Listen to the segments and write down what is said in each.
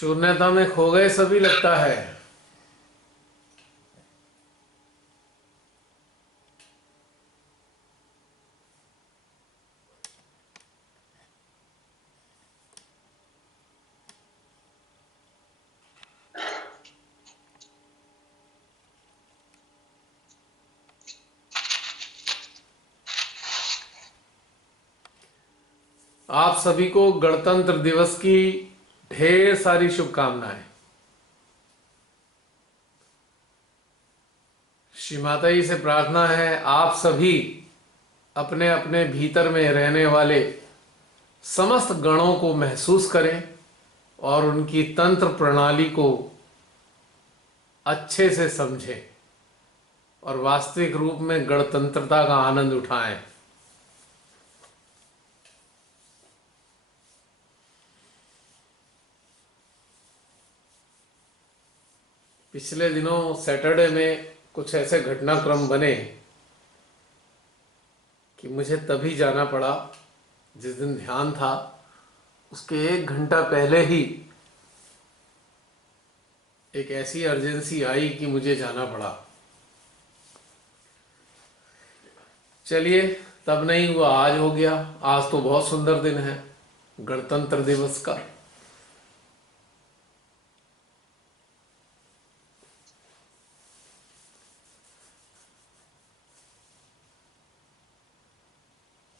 शून्यता में खो गए सभी लगता है। आप सभी को गणतंत्र दिवस की ढेर सारी शुभकामनाएं। श्री माता जी से प्रार्थना है आप सभी अपने अपने भीतर में रहने वाले समस्त गणों को महसूस करें और उनकी तंत्र प्रणाली को अच्छे से समझें और वास्तविक रूप में गणतंत्रता का आनंद उठाएं। पिछले दिनों सैटरडे में कुछ ऐसे घटनाक्रम बने कि मुझे तभी जाना पड़ा जिस दिन ध्यान था उसके 1 घंटा पहले ही एक ऐसी अर्जेंसी आई कि मुझे जाना पड़ा। चलिए, तब नहीं हुआ, आज हो गया। आज तो बहुत सुंदर दिन है गणतंत्र दिवस का।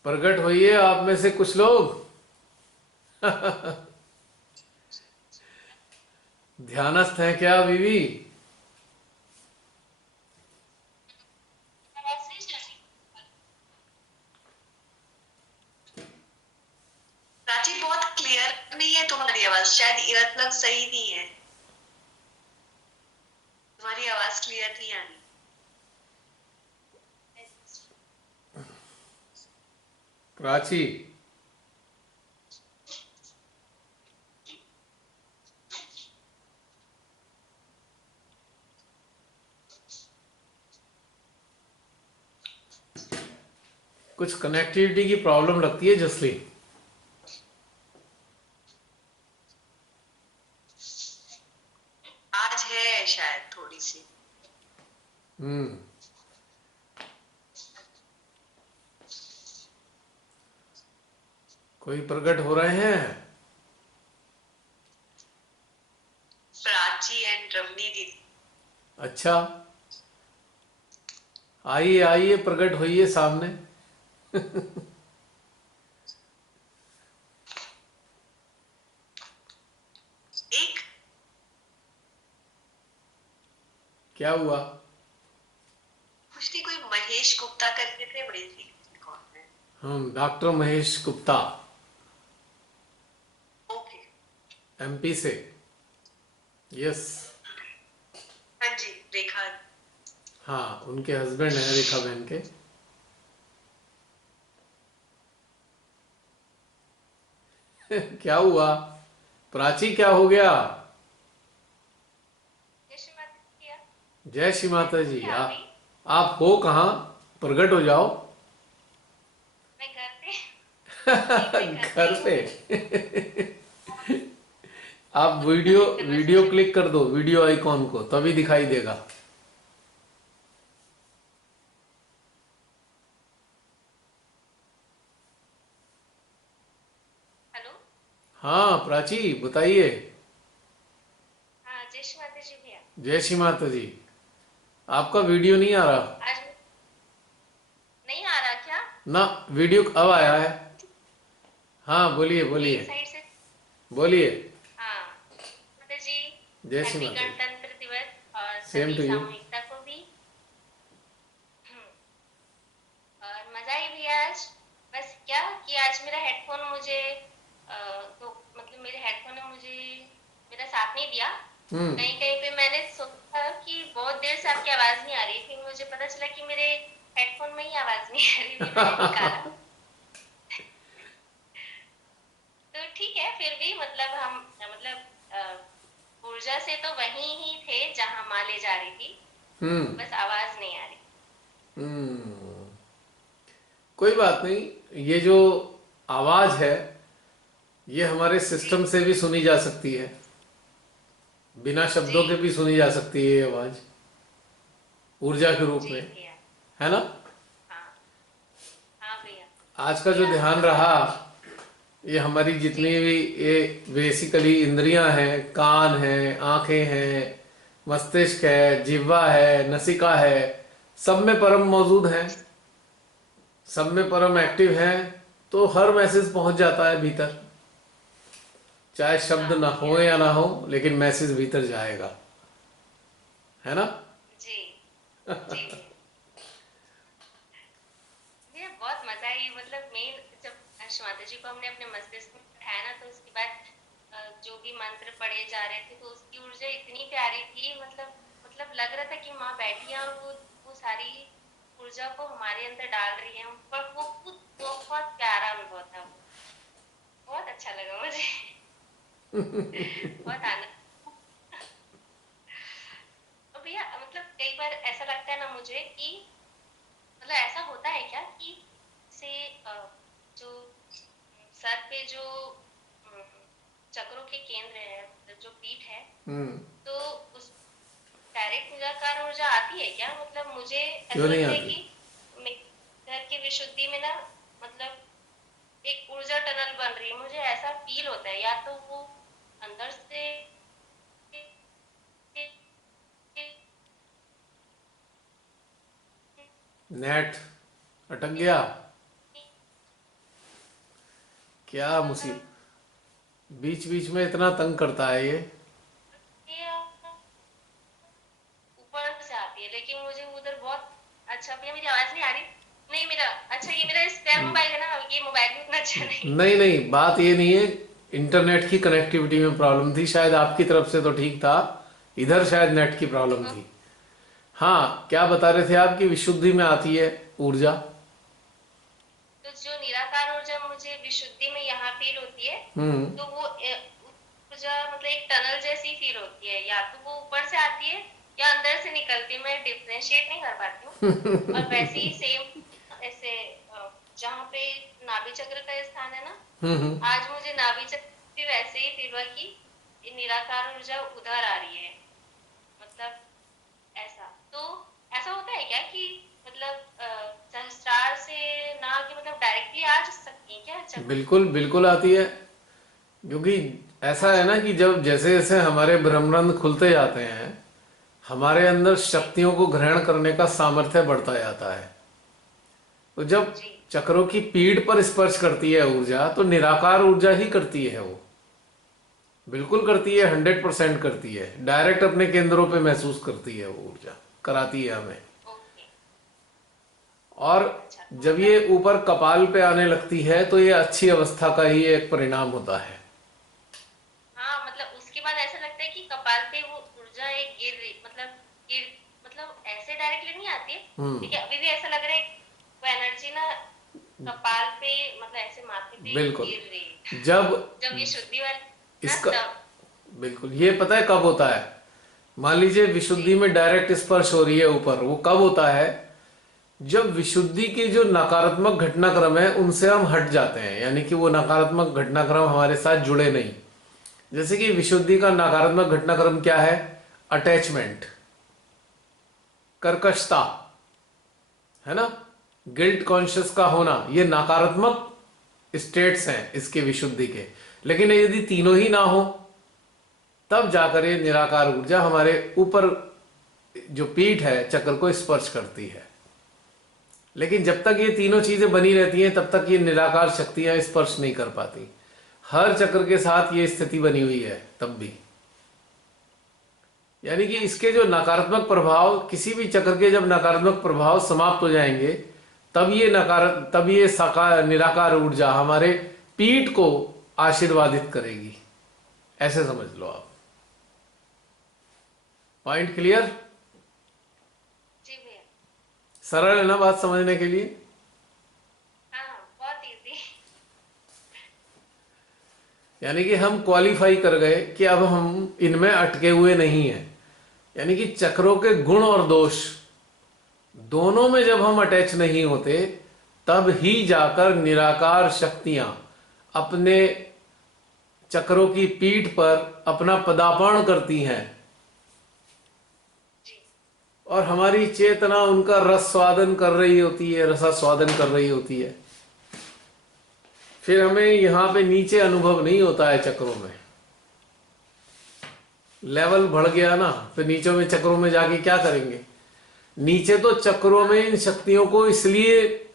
प्रकट होइए आप में से कुछ लोग। ध्यानस्थ हैं क्या बीवी? प्राची, बहुत क्लियर नहीं है तुम्हारी आवाज। शायद ईयर प्लग सही नहीं है। तुम्हारी आवाज क्लियर नहीं आ रही। प्राची, कुछ कनेक्टिविटी की प्रॉब्लम लगती है जसली। आज है शायद थोड़ी सी। हम्म। कोई प्रकट हो रहे हैं? प्राची एंड रमनी दीदी। अच्छा, आइए आइए, प्रकट होइए सामने। एक क्या हुआ? कुछ नहीं, कोई महेश गुप्ता करके थे, बड़ी थी। कौन है? हम doctor Mahesh Gupta, okay. MP से। यस। हाँ जी, रेखा। हाँ, उनके हस्बैंड हैं रेखा बहन के। क्या हुआ प्राची, क्या हो गया? जय श्री माता जी। आप हो कहाँ? प्रकट हो जाओ। मैं घर पे घर पे। आप वीडियो वीडियो क्लिक कर दो, वीडियो आइकॉन को, तभी दिखाई देगा। हेलो। हाँ प्राची, बताइए। हाँ, जय श्री माता जी भैया। जय श्री माता जी। आपका वीडियो नहीं आ रहा आज नहीं आ रहा क्या? ना? वीडियो अब आया है। हाँ, बोलिए मेरी बोलिए साइड से। बोलिए। हाँ माता जी। जय श्री हैप्पी माता जी। गणतंत्र दिवस और सेम सभी टू यू। सामूहिकता को भी। और मजा आई भी आज। बस क्या कि आज मेरा हेडफोन मुझे तो मतलब मेरे हेडफोन ने मुझे मेरा साथ नहीं दिया। हम्म। कहीं कहीं पे मैंने सोचा कि बहुत देर से आपकी आवाज नहीं आ रही, फिर मुझे पता चला कि मेरे हेडफोन में ही आवाज नहीं आ रही थी, मैंने निकाला। तो ठीक है, फिर भी मतलब हम ऊर्जा से तो वहीं ही थे जहां माँ ले जा रही थी। हम्म। बस आवाज नहीं आ रही। हम्म। कोई बात नहीं, ये जो आवाज है ये हमारे सिस्टम से भी सुनी जा सकती है। बिना जी शब्दों के भी सुनी जा सकती है ये आवाज, ऊर्जा के रूप जी में, भैया। है ना। हाँ हाँ भैया। आज का जो भैया ध्यान रहा, ये हमारी जी जितनी भी ये बेसिकली इंद्रियां हैं, कान हैं, आंखें हैं, मस्तिष्क है, जिह्वा है, नसिका है, सब में परम मौजूद है, सब में परम हाँ एक्टिव है। तो हर मैसेज पहुंच जाता है भीतर, चाहे शब्द हाँ ना हो भैया। या ना हो, लेकिन मैसेज भीतर जाएगा, है ना। जी जी भैया। भैया बहुत मजा आई, मतलब मेन जब माता जी को हमने अपने मस्तिष्क में बैठाया ना, तो उसके बाद जो भी मंत्र पढ़े जा रहे थे, तो उसकी ऊर्जा इतनी प्यारी थी, मतलब लग रहा था कि माँ बैठी है और वो सारी ऊर्जा को हमारे अंदर डाल रही है, पर वो खुद बहुत प्यारा अनुभव था वो। बहुत अच्छा लगा मुझे। बहुत आनंद। तो भैया मतलब कई बार ऐसा लगता है ना मुझे कि मतलब ऐसा होता है क्या कि से जो सर पे जो अम, चक्रों के केंद्र है, मतलब जो पीठ है, हम्म। तो उस डायरेक्ट निराकार ऊर्जा आती है क्या? मतलब मुझे क्यों ऐसा नहीं लगता है आती। कि घर की विशुद्धि में ना, मतलब एक ऊर्जा टनल बन रही है, मुझे ऐसा फील होता है, या तो वो अंदर से नेट अटक गया, क्या मुसीबत, बीच बीच में इतना तंग करता है ये। ऊपर से आती है, लेकिन मुझे उधर बहुत अच्छा। भैया मेरी आवाज नहीं आ रही? नहीं मेरा, अच्छा ये मेरा स्पेयर मोबाइल है ना, ये मोबाइल भी उतना अच्छा नहीं। नहीं नहीं, बात ये नहीं है, इंटरनेट की कनेक्टिविटी में प्रॉब्लम थी शायद, आपकी तरफ से तो ठीक था, इधर शायद नेट की प्रॉब्लम थी। हाँ, क्या बता रहे थे आप कि विशुद्धि में आती है ऊर्जा। तो जो निराकार ऊर्जा मुझे विशुद्धि में यहाँ फील होती है, हम्म। तो वो ऊर्जा मतलब एक टनल जैसी फील होती है, या तो वो ऊपर से आती है या अंदर से निकलती है, मैं डिफरेंशिएट नहीं कर पाती हूँ। और वैसे ही सेम ऐसे जहाँ पे नाभि चक्र का स्थान है ना, हम्म। आज मुझे नाभि चक्र भी वैसे ही फील हुआ कि ये निराकार ऊर्जा उधर आ रही है, मतलब ऐसा। तो ऐसा होता है क्या कि मतलब सहस्त्रार से ना, कि मतलब डायरेक्टली आ जा सकती है क्या चक्र? बिल्कुल बिल्कुल आती है, क्योंकि ऐसा है अच्छा। ना कि जब जैसे जैसे हमारे ब्रह्मरंध्र खुलते जाते हैं, हमारे अंदर जी शक्तियों को ग्रहण करने का सामर्थ्य बढ़ता जाता है। तो जब जी चक्रों की पीठ पर स्पर्श करती है ऊर्जा, तो निराकार ऊर्जा ही करती है वो, बिल्कुल करती है, अच्छा। 100% करती है, डायरेक्ट अपने केंद्रों पे महसूस करती है वो ऊर्जा, कराती है हमें। ओके। और अच्छा तो जब ये मतलब ऊपर कपाल पे आने लगती है, तो ये अच्छी अवस्था का ही एक परिणाम होता है। हाँ, मतलब उसके बाद ऐसा लगता है कि कपाल पे वो ऊर्जा एक गिर रही, गिर मतलब ऐसे डायरेक्टली नहीं आती है, हम्म। लेकिन अभी भी ऐसा लग रहा है वो एनर्जी ना कपाल पे, मतलब ऐसे माथे पे बिल्कुल। गिर रही है। जब जब ये शुद्धि वाली ना इसका, तब। बिल्कुल, ये पता है कब होता है। मान लीजिए जी विशुद्धि में डायरेक्ट स्पर्श हो रही है ऊपर, वो कब होता है, जब विशुद्धि के जो नकारात्मक घटनाक्रम है उनसे हम हट जाते हैं, यानी कि वो नकारात्मक घटनाक्रम हमारे साथ जुड़े नहीं। जैसे कि विशुद्धि का नकारात्मक घटनाक्रम क्या है, अटैचमेंट, कर्कशता, है ना, गिल्ट कॉन्शियस का होना, ये नकारात्मक स्टेट्स हैं इसके विशुद्धि के। लेकिन यदि तीनों ही ना हो, तब जाकर ये जी निराकार ऊर्जा हमारे ऊपर जो पीठ है चक्र को स्पर्श करती है। लेकिन जब तक ये तीनों चीजें बनी रहती हैं, तब तक ये निराकार शक्तियां स्पर्श नहीं कर पाती। हर चक्र के साथ ये स्थिति बनी हुई है तब भी, यानी कि इसके अच्छा। जो नकारात्मक प्रभाव, किसी भी चक्र के जब नकारात्मक प्रभाव समाप्त हो जाएंगे, तब ये साकार निराकार ऊर्जा हमारे पीठ को आशीर्वादित करेगी, ऐसे समझ लो आप। Point clear. जी भैया। सरल है ना बात समझने के लिए। हाँ हाँ, बहुत इजी। यानी कि हम क्वालिफाई कर गए कि अब हम इनमें अटके हुए नहीं हैं, यानी कि चक्रों के गुण और दोष दोनों में जब हम अटैच नहीं होते, तब ही जाकर निराकार शक्तियां अपने चक्रों की पीठ पर अपना पदार्पण करती हैं जी। और हमारी चेतना उनका रस स्वादन कर रही होती है, रसास्वादन कर रही होती है। फिर हमें यहाँ पे नीचे अनुभव नहीं होता है चक्रों में। लेवल बढ़ गया ना, फिर नीचे में चक्रों में जाके क्या करेंगे। नीचे तो चक्रों में इन शक्तियों को इसलिए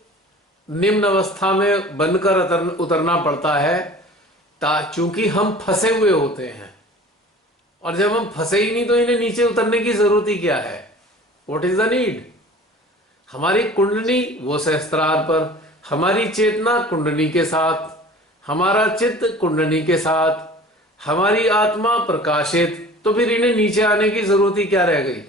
निम्न अवस्था में बनकर उतरना पड़ता है चूंकि हम फंसे हुए होते हैं, और जब हम फंसे ही नहीं तो इन्हें नीचे उतरने की जरूरत ही क्या है। What is the need. हमारी कुंडली वो सहस्त्रार पर, हमारी चेतना कुंडली के साथ, हमारा चित्त कुंडली के साथ, हमारी आत्मा प्रकाशित, तो फिर इन्हें नीचे आने की जरूरत ही क्या रह गई।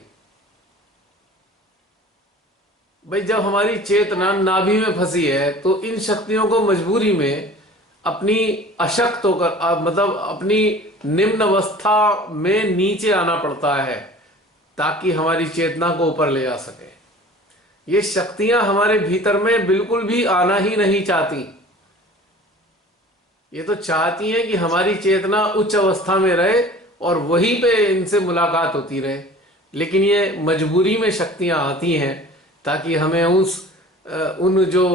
भाई जब हमारी चेतना नाभि में फंसी है तो इन शक्तियों को मजबूरी में अपनी अशक्त होकर मतलब अपनी निम्न अवस्था में नीचे आना पड़ता है ताकि हमारी चेतना को ऊपर ले जा सके। ये शक्तियां हमारे भीतर में बिल्कुल भी आना ही नहीं चाहती। ये तो चाहती हैं कि हमारी चेतना उच्च अवस्था में रहे और वहीं पे इनसे मुलाकात होती रहे, लेकिन ये मजबूरी में शक्तियां आती हैं ताकि हमें उन जो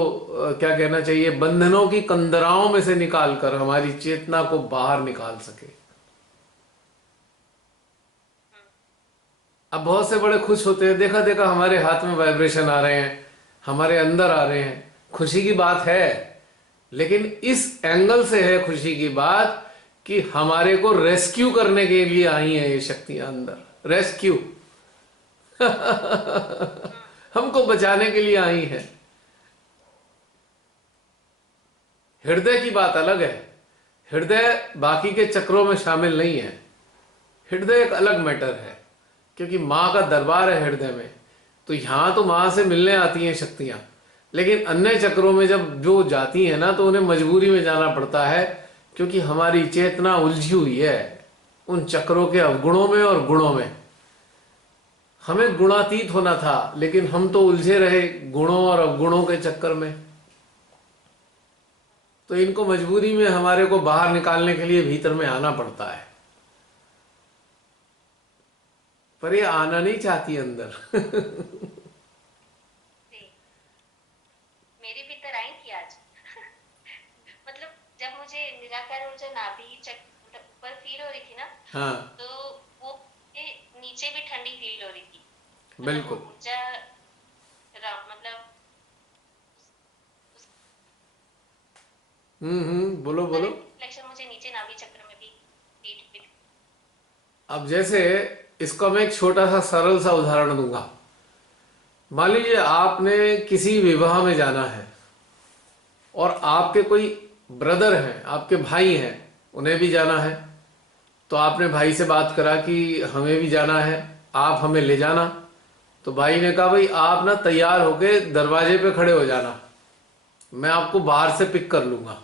क्या कहना चाहिए बंधनों की कंदराओं में से निकालकर हमारी चेतना को बाहर निकाल सके। अब बहुत से बड़े खुश होते हैं, देखा देखा हमारे हाथ में वाइब्रेशन आ रहे हैं, हमारे अंदर आ रहे हैं, खुशी की बात है। लेकिन इस एंगल से है खुशी की बात कि हमारे को रेस्क्यू करने के लिए आई हैं ये शक्तियां अंदर, रेस्क्यू हमको बचाने के लिए आई हैं। हृदय की बात अलग है, हृदय बाकी के चक्रों में शामिल नहीं है। हृदय एक अलग मैटर है क्योंकि माँ का दरबार है हृदय में, तो यहां तो माँ से मिलने आती हैं शक्तियां। लेकिन अन्य चक्रों में जब जो जाती हैं ना तो उन्हें मजबूरी में जाना पड़ता है क्योंकि हमारी चेतना उलझी हुई है उन चक्रों के अवगुणों में और गुणों में। हमें गुणातीत होना था लेकिन हम तो उलझे रहे गुणों और अवगुणों के चक्कर में। तो इनको मजबूरी में हमारे को बाहर निकालने के लिए भीतर में आना पड़ता है, पर ये आना नहीं चाहती अंदर मेरे भीतर आई थी आज मतलब जब मुझे निराकार ऊर्जा नाभि मतलब ऊपर फील हो रही थी ना, हाँ तो वो नीचे भी ठंडी फील हो रही थी। बिल्कुल। ऊर्जा मतलब बोलो बोलो। रिफ्लेक्शन मुझे नीचे नाभि चक्र में भी फील। अब जैसे इसको मैं एक छोटा सा सरल सा उदाहरण दूंगा। मान लीजिए आपने किसी विवाह में जाना है और आपके कोई ब्रदर हैं, आपके भाई हैं, उन्हें भी जाना है, तो आपने भाई से बात करा कि हमें भी जाना है, आप हमें ले जाना। तो भाई ने कहा भाई आप ना तैयार होके दरवाजे पे खड़े हो जाना, मैं आपको बाहर से पिक कर लूंगा।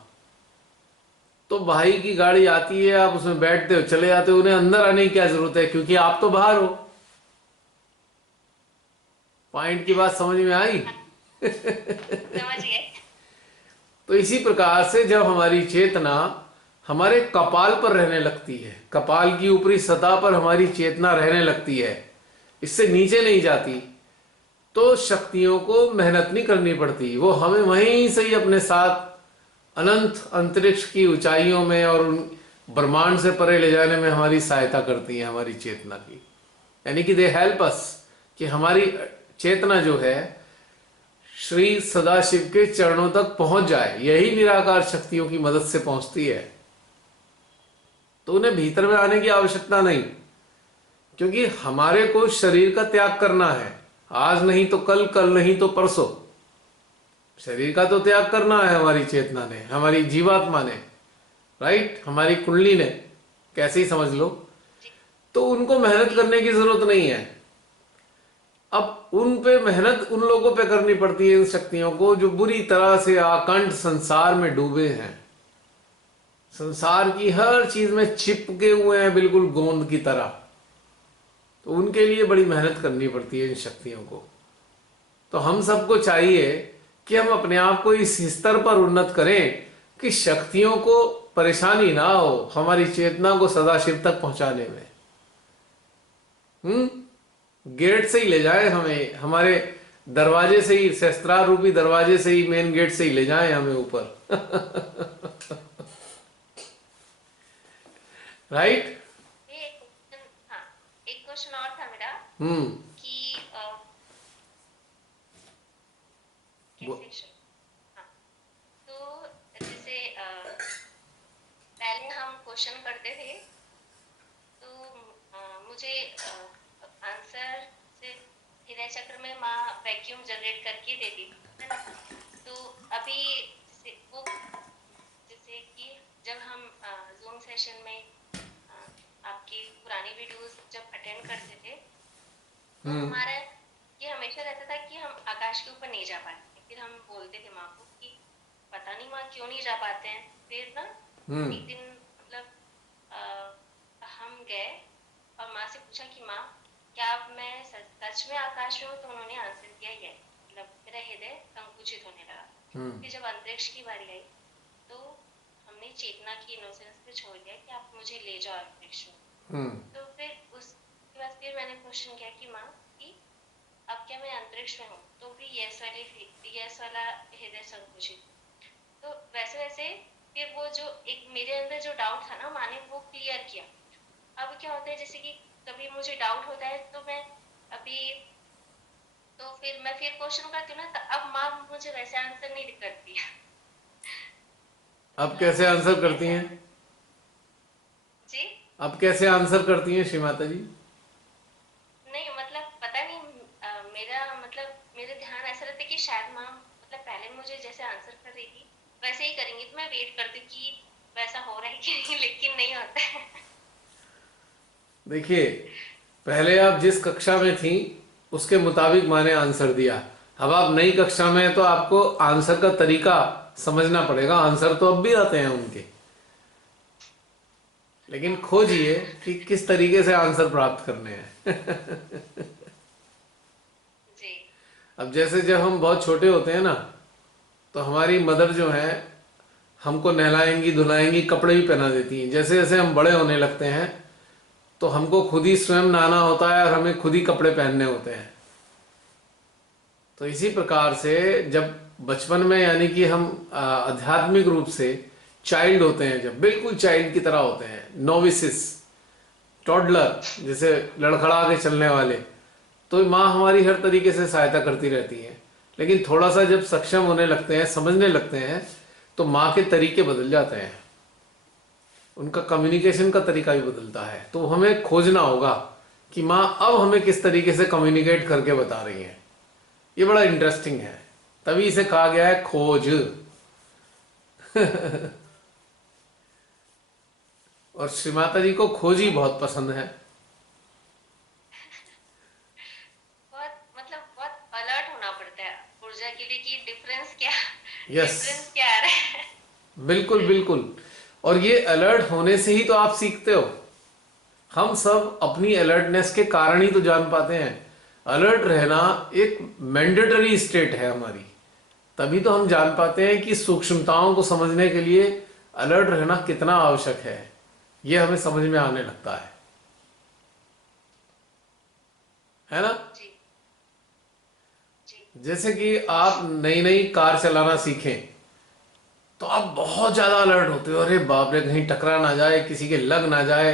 तो भाई की गाड़ी आती है, आप उसमें बैठते हो, चले जाते हो, उन्हें अंदर आने की क्या जरूरत है क्योंकि आप तो बाहर हो। पॉइंट की बात समझ में आई समझ गए। तो इसी प्रकार से जब हमारी चेतना हमारे कपाल पर रहने लगती है, कपाल की ऊपरी सतह पर हमारी चेतना रहने लगती है, इससे नीचे नहीं जाती, तो शक्तियों को मेहनत नहीं करनी पड़ती, वो हमें वहीं से ही अपने साथ अनंत अंतरिक्ष की ऊंचाइयों में और उन ब्रह्मांड से परे ले जाने में हमारी सहायता करती है हमारी चेतना की। यानी कि दे हेल्प अस कि हमारी चेतना जो है श्री सदाशिव के चरणों तक पहुंच जाए। यही निराकार शक्तियों की मदद से पहुंचती है। तो उन्हें भीतर में आने की आवश्यकता नहीं, क्योंकि हमारे को शरीर का त्याग करना है, आज नहीं तो कल, कल नहीं तो परसों। शरीर का तो त्याग करना है हमारी चेतना ने, हमारी जीवात्मा ने, राइट, हमारी कुंडली ने, कैसे ही समझ लो। तो उनको मेहनत करने की जरूरत नहीं है। अब उन पे मेहनत उन लोगों पे करनी पड़ती है, इन शक्तियों को जो बुरी तरह से आकंठ संसार में डूबे हैं, संसार की हर चीज में चिपके हुए हैं बिल्कुल गोंद की तरह। तो उनके लिए बड़ी मेहनत करनी पड़ती है इन शक्तियों को। तो हम सबको चाहिए कि हम अपने आप को इस स्तर पर उन्नत करें कि शक्तियों को परेशानी ना हो हमारी चेतना को सदाशिव तक पहुंचाने में। गेट से ही ले जाए हमें, हमारे दरवाजे से ही, शस्त्रार रूपी दरवाजे से ही, मेन गेट से ही ले जाए हमें ऊपर। राइट। ये एक क्वेश्चन, हाँ, एक क्वेश्चन और था मेरा हम्म। कि वो- कैसे हाँ, तो जैसे पहले हम क्वेश्चन करते थे तो मुझे आंसर से हृदय चक्र में माँ वैक्यूम जनरेट करके देती थी, है ना। तो अभी जैसे कि जब हम जूम सेशन में आपकी पुरानी वीडियोस जब अटेंड करते थे तो हमारा ये हमेशा रहता था कि हम आकाश के ऊपर नहीं जा पाते। फिर हम बोलते थे माँ को कि पता नहीं माँ क्यों नहीं जा पाते हैं। फिर ना एक दिन मतलब हम गए और माँ से पूछा कि माँ क्या अब मैं सच में आकाश में हूँ, तो उन्होंने आंसर दिया ये, मतलब मेरा हृदय संकुचित होने लगा। फिर जब अंतरिक्ष की बारी आई तो हमने चेतना की इनोसेंस पे छोड़ दिया कि आप मुझे ले जाओ अंतरिक्ष में। तो फिर उसके बाद फिर मैंने क्वेश्चन किया कि माँ कि अब क्या मैं अंतरिक्ष में हूँ, तो भी यस वाला हृदय संकुचित। तो वैसे वैसे फिर वो जो एक मेरे अंदर जो डाउट था ना, माँ ने वो क्लियर किया। अब क्या होता है, जैसे कि कभी मुझे डाउट होता है तो मैं अभी तो फिर मैं फिर क्वेश्चन करती हूँ ना, तो अब माँ मुझे वैसे आंसर नहीं करती है। अब कैसे आंसर करती कैसे हैं? जी अब कैसे आंसर करती हैं श्री माता जी? नहीं, मतलब पता नहीं, मेरा मतलब मेरे ध्यान ऐसा रहता है कि शायद माँ मतलब पहले मुझे जैसे आंसर कर रही थी वैसे ही करेंगी, तो मैं वेट करती हूँ कि वैसा हो रहा है कि नहीं, लेकिन नहीं होता है। देखिए, पहले आप जिस कक्षा में थी उसके मुताबिक मैंने आंसर दिया। अब आप नई कक्षा में हैं तो आपको आंसर का तरीका समझना पड़ेगा। आंसर तो अब भी आते हैं उनके, लेकिन खोजिए कि किस तरीके से आंसर प्राप्त करने हैं। जी अब जैसे जब हम बहुत छोटे होते हैं ना, तो हमारी मदर जो है हमको नहलाएंगी, धुलाएंगी, कपड़े भी पहना देती हैं। जैसे जैसे हम बड़े होने लगते हैं तो हमको खुद ही स्वयं नहाना होता है और हमें खुद ही कपड़े पहनने होते हैं। तो इसी प्रकार से जब बचपन में, यानी कि हम आध्यात्मिक रूप से चाइल्ड होते हैं, जब बिल्कुल चाइल्ड की तरह होते हैं, नोविसिस, टॉडलर, जैसे लड़खड़ा के चलने वाले, तो माँ हमारी हर तरीके से सहायता करती रहती है। लेकिन थोड़ा सा जब सक्षम होने लगते हैं, समझने लगते हैं, तो माँ के तरीके बदल जाते हैं, उनका कम्युनिकेशन का तरीका भी बदलता है। तो हमें खोजना होगा कि माँ अब हमें किस तरीके से कम्युनिकेट करके बता रही हैं। ये बड़ा इंटरेस्टिंग है, तभी इसे कहा गया है खोज। और श्री माता जी को खोज ही बहुत पसंद है। बहुत मतलब बहुत अलर्ट होना पड़ता है ऊर्जा के लिए कि डिफरेंस क्या यस, डिफरेंस क्या आ रहा है। बिल्कुल बिल्कुल। और ये अलर्ट होने से ही तो आप सीखते हो। हम सब अपनी अलर्टनेस के कारण ही तो जान पाते हैं। अलर्ट रहना एक मैंडेटरी स्टेट है हमारी, तभी तो हम जान पाते हैं कि सूक्ष्मताओं को समझने के लिए अलर्ट रहना कितना आवश्यक है। ये हमें समझ में आने लगता है ना। जी जी जैसे कि आप नई नई कार चलाना सीखें तो आप बहुत ज्यादा अलर्ट होते हो, अरे बाप रे कहीं टकरा ना जाए, किसी के लग ना जाए,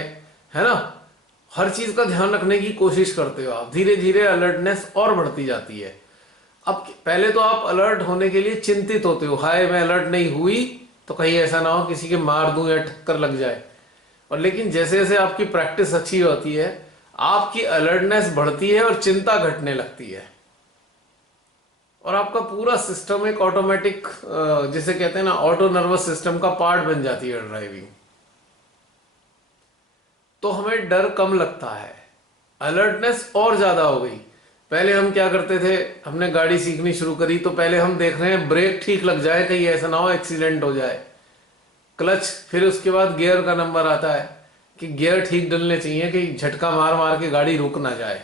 है ना। हर चीज का ध्यान रखने की कोशिश करते हो आप। धीरे धीरे अलर्टनेस और बढ़ती जाती है। अब पहले तो आप अलर्ट होने के लिए चिंतित होते हो, हाय मैं अलर्ट नहीं हुई तो कहीं ऐसा ना हो किसी के मार दूं या टक्कर लग जाए। और लेकिन जैसे जैसे आपकी प्रैक्टिस अच्छी होती है, आपकी अलर्टनेस बढ़ती है और चिंता घटने लगती है, और आपका पूरा सिस्टम एक ऑटोमेटिक, जिसे कहते हैं ना, ऑटो नर्वस सिस्टम का पार्ट बन जाती है ड्राइविंग। तो हमें डर कम लगता है, अलर्टनेस और ज्यादा हो गई। पहले हम क्या करते थे, हमने गाड़ी सीखनी शुरू करी तो पहले हम देख रहे हैं ब्रेक ठीक लग जाए, कहीं ऐसा ना हो एक्सीडेंट हो जाए। क्लच, फिर उसके बाद गियर का नंबर आता है कि गियर ठीक डलने चाहिए कि झटका मार मार के गाड़ी रुक ना जाए।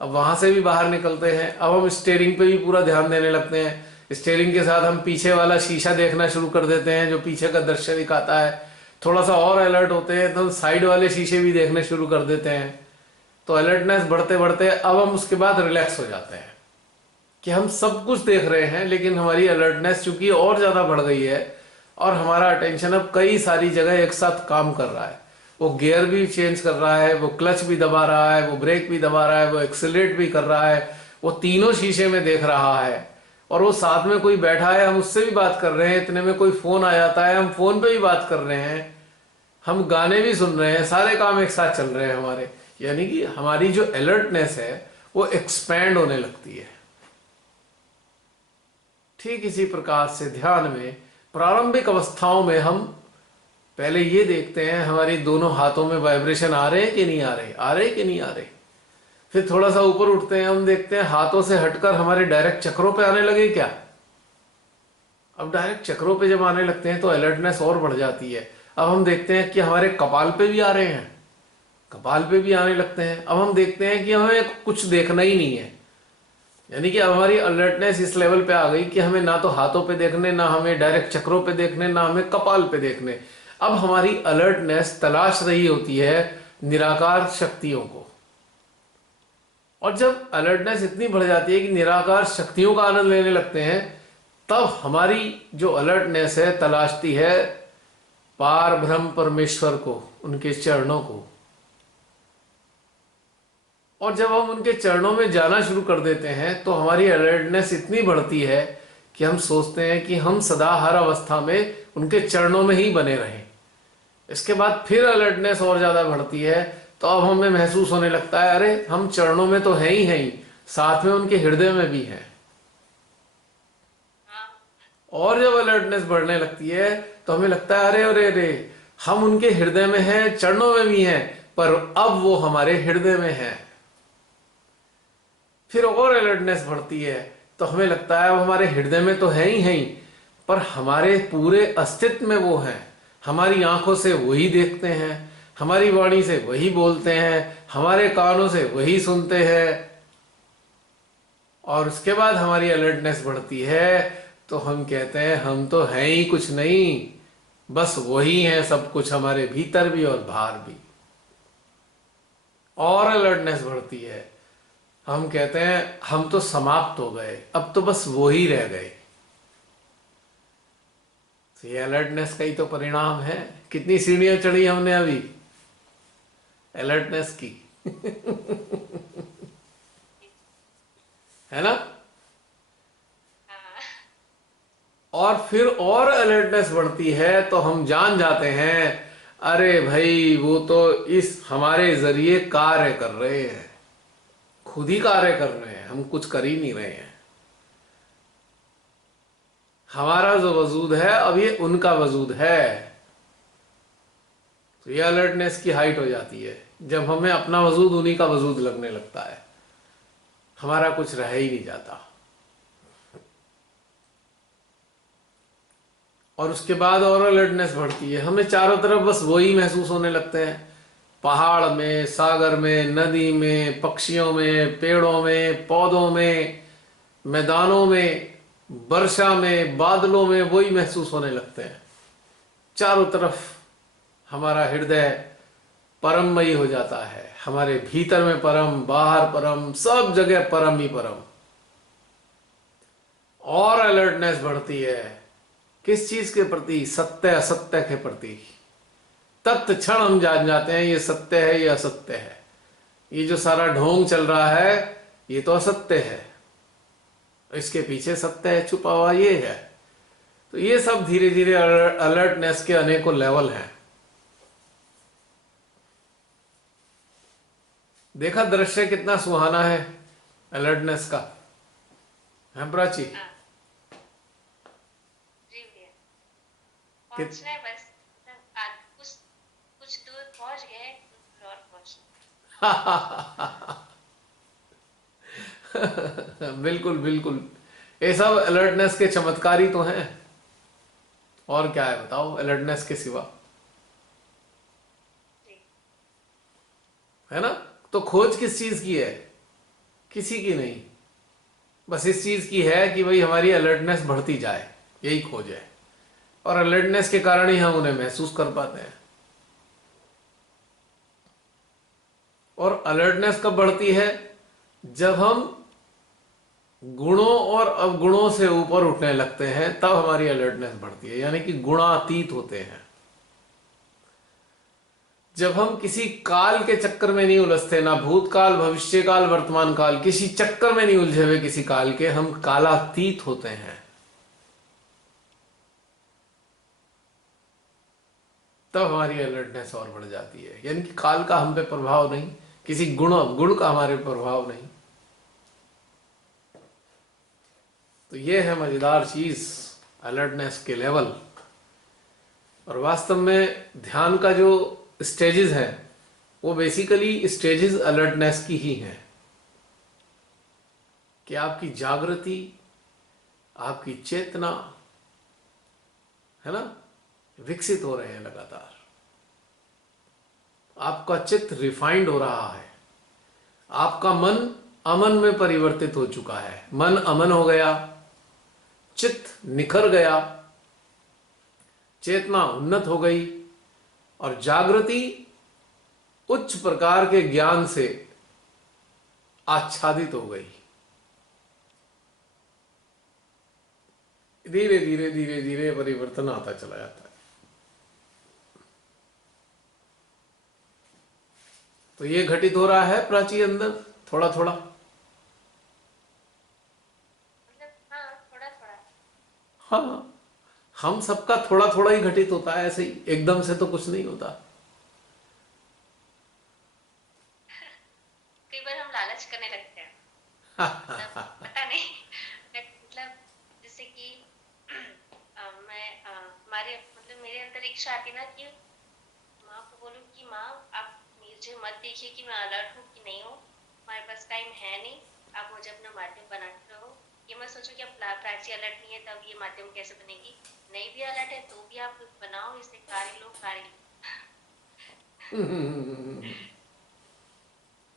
अब वहां से भी बाहर निकलते हैं, अब हम स्टेयरिंग पे भी पूरा ध्यान देने लगते हैं स्टेयरिंग के साथ हम पीछे वाला शीशा देखना शुरू कर देते हैं जो पीछे का दृश्य दिखाता है। थोड़ा सा और अलर्ट होते हैं तो साइड वाले शीशे भी देखने शुरू कर देते हैं। तो अलर्टनेस बढ़ते बढ़ते अब हम उसके बाद रिलैक्स हो जाते हैं कि हम सब कुछ देख रहे हैं, लेकिन हमारी अलर्टनेस चूंकि और ज़्यादा बढ़ गई है और हमारा अटेंशन अब कई सारी जगह एक साथ काम कर रहा है। वो गियर भी चेंज कर रहा है, वो क्लच भी दबा रहा है, वो ब्रेक भी दबा रहा है, वो एक्सीलरेट भी कर रहा है, वो तीनों शीशे में देख रहा है। और वो साथ में कोई बैठा है, हम उससे भी बात कर रहे हैं, इतने में कोई फोन आ जाता है, हम फोन पे भी बात कर रहे हैं, हम गाने भी सुन रहे हैं, सारे काम एक साथ चल रहे हैं हमारे। यानी कि हमारी जो अलर्टनेस है वो एक्सपैंड होने लगती है। ठीक इसी प्रकार से ध्यान में प्रारंभिक अवस्थाओं में हम पहले ये देखते हैं हमारी दोनों हाथों में वाइब्रेशन आ रहे हैं कि नहीं आ रहे, आ रहे कि नहीं आ रहे। फिर थोड़ा सा ऊपर उठते हैं, हम देखते हैं हाथों से हटकर हमारे डायरेक्ट चक्रों पे आने लगे क्या। अब डायरेक्ट चक्रों पे जब आने लगते हैं तो अलर्टनेस और बढ़ जाती है। अब हम देखते हैं कि हमारे कपाल पे भी आ रहे हैं, कपाल पे भी आने लगते हैं। अब हम देखते हैं कि हमें कुछ देखना ही नहीं है, यानी कि अब हमारी अलर्टनेस इस लेवल पे आ गई कि हमें ना तो हाथों पे देखने, ना हमें डायरेक्ट चक्रों पे देखने, ना हमें कपाल पे देखने। अब हमारी अलर्टनेस तलाश रही होती है निराकार शक्तियों को। और जब अलर्टनेस इतनी बढ़ जाती है कि निराकार शक्तियों का आनंद लेने लगते हैं, तब हमारी जो अलर्टनेस है तलाशती है पार ब्रह्म परमेश्वर को, उनके चरणों को। और जब हम उनके चरणों में जाना शुरू कर देते हैं तो हमारी अलर्टनेस इतनी बढ़ती है कि हम सोचते हैं कि हम सदा हर अवस्था में उनके चरणों में ही बने रहें। इसके बाद फिर अलर्टनेस और ज़्यादा बढ़ती है, तो अब हमें महसूस होने लगता है अरे हम चरणों में तो हैं ही, साथ में उनके हृदय में भी हैं। हाँ। और जब अलर्टनेस बढ़ने लगती है तो हमें लगता है अरे अरे अरे हम उनके हृदय में हैं, चरणों में भी हैं, पर अब वो हमारे हृदय में हैं। फिर और अलर्टनेस बढ़ती है तो हमें लगता है अब हमारे हृदय में तो है ही, पर हमारे पूरे अस्तित्व में वो हैं। हमारी आंखों से वही देखते हैं, हमारी वाणी से वही बोलते हैं, हमारे कानों से वही सुनते हैं। और उसके बाद हमारी अलर्टनेस बढ़ती है तो हम कहते हैं हम तो हैं ही कुछ नहीं, बस वही है सब कुछ, हमारे भीतर भी और बाहर भी। और अलर्टनेस बढ़ती है, हम कहते हैं हम तो समाप्त हो गए, अब तो बस वो ही रह गए। तो ये अलर्टनेस का ही तो परिणाम है। कितनी सीढ़ियां चढ़ी हमने अभी अलर्टनेस की है ना। हाँ। और फिर और अलर्टनेस बढ़ती है तो हम जान जाते हैं अरे भाई वो तो इस हमारे जरिए कार्य कर रहे हैं, खुद ही कार्य कर रहे हैं, हम कुछ कर ही नहीं रहे हैं। हमारा जो वजूद है अब ये उनका वजूद है। तो ये अलर्टनेस की हाइट हो जाती है जब हमें अपना वजूद उन्हीं का वजूद लगने लगता है, हमारा कुछ रह ही नहीं जाता। और उसके बाद और अलर्टनेस बढ़ती है, हमें चारों तरफ बस वही महसूस होने लगते हैं, पहाड़ में, सागर में, नदी में, पक्षियों में, पेड़ों में, पौधों में, मैदानों में, वर्षा में, बादलों में, वही महसूस होने लगते हैं। चारों तरफ हमारा हृदय परममयी हो जाता है, हमारे भीतर में परम, बाहर परम, सब जगह परम ही परम। और अलर्टनेस बढ़ती है किस चीज के प्रति? सत्य असत्य के प्रति। तत्क्षण हम जान जाते हैं ये सत्य है, ये असत्य है, ये जो सारा ढोंग चल रहा है ये तो असत्य है, इसके पीछे सत्य है छुपा हुआ, ये है। तो ये सब धीरे धीरे अलर्टनेस के अनेकों लेवल हैं। देखा दृश्य कितना सुहाना है अलर्टनेस का, है प्राची? हाँ। जी भैया। कि पहुंचना है बस, मतलब कुछ कुछ दूर पहुंच गए, कुछ दूर और पहुंचना। बिल्कुल बिल्कुल, ये सब अलर्टनेस के चमत्कार ही तो हैं। और क्या है बताओ अलर्टनेस के सिवा, जी। है ना। तो खोज किस चीज की है? किसी की नहीं, बस इस चीज की है कि भाई हमारी अलर्टनेस बढ़ती जाए, यही खोज है। और अलर्टनेस के कारण ही हम उन्हें महसूस कर पाते हैं। और अलर्टनेस कब बढ़ती है? जब हम गुणों और अवगुणों से ऊपर उठने लगते हैं, तब हमारी अलर्टनेस बढ़ती है, यानी कि गुणातीत होते हैं। जब हम किसी काल के चक्कर में नहीं उलझते, ना भूतकाल, भविष्यकाल, वर्तमान काल, किसी चक्कर में नहीं उलझे हुए किसी काल के, हम कालातीत होते हैं, तब हमारी अलर्टनेस और बढ़ जाती है। यानी कि काल का हम पे प्रभाव नहीं, किसी गुण अवगुण का हमारे प्रभाव नहीं। तो ये है मजेदार चीज, अलर्टनेस के लेवल। और वास्तव में ध्यान का जो स्टेजेस है, वो बेसिकली स्टेजेस अलर्टनेस की ही हैं, कि आपकी जागृति, आपकी चेतना, है ना, विकसित हो रहे हैं लगातार। आपका चित्त रिफाइंड हो रहा है, आपका मन अमन में परिवर्तित हो चुका है, मन अमन हो गया, चित्त निखर गया, चेतना उन्नत हो गई, और जागृति उच्च प्रकार के ज्ञान से आच्छादित हो गई। धीरे धीरे धीरे धीरे परिवर्तन आता चला जाता है। तो ये घटित हो रहा है प्राची अंदर थोड़ा थोड़ा। मतलब हाँ, थोड़ा थोड़ा। हाँ, हम सबका थोड़ा थोड़ा ही घटित होता है, ऐसे ही एकदम से तो कुछ नहीं होता। कई बार हम लालच करने लगते हैं, मतलब पता नहीं मतलब जैसे कि हमारे मतलब मेरे अंदर इच्छा आती ना कि माँ को बोलूँ कि माँ आप मुझे मत देखिए कि मैं अलर्ट हूँ कि नहीं हूँ, हमारे पास टाइम है नहीं, आप मुझे अपना माध्यम बनाते रहो। ये मैं सोचूं कि अब प्राची अलर्ट नहीं है तब ये माध्यम कैसे बनेगी, नहीं भी अलर्ट है तो भी आप बनाओ, इसे कार्य लो कार्य लो।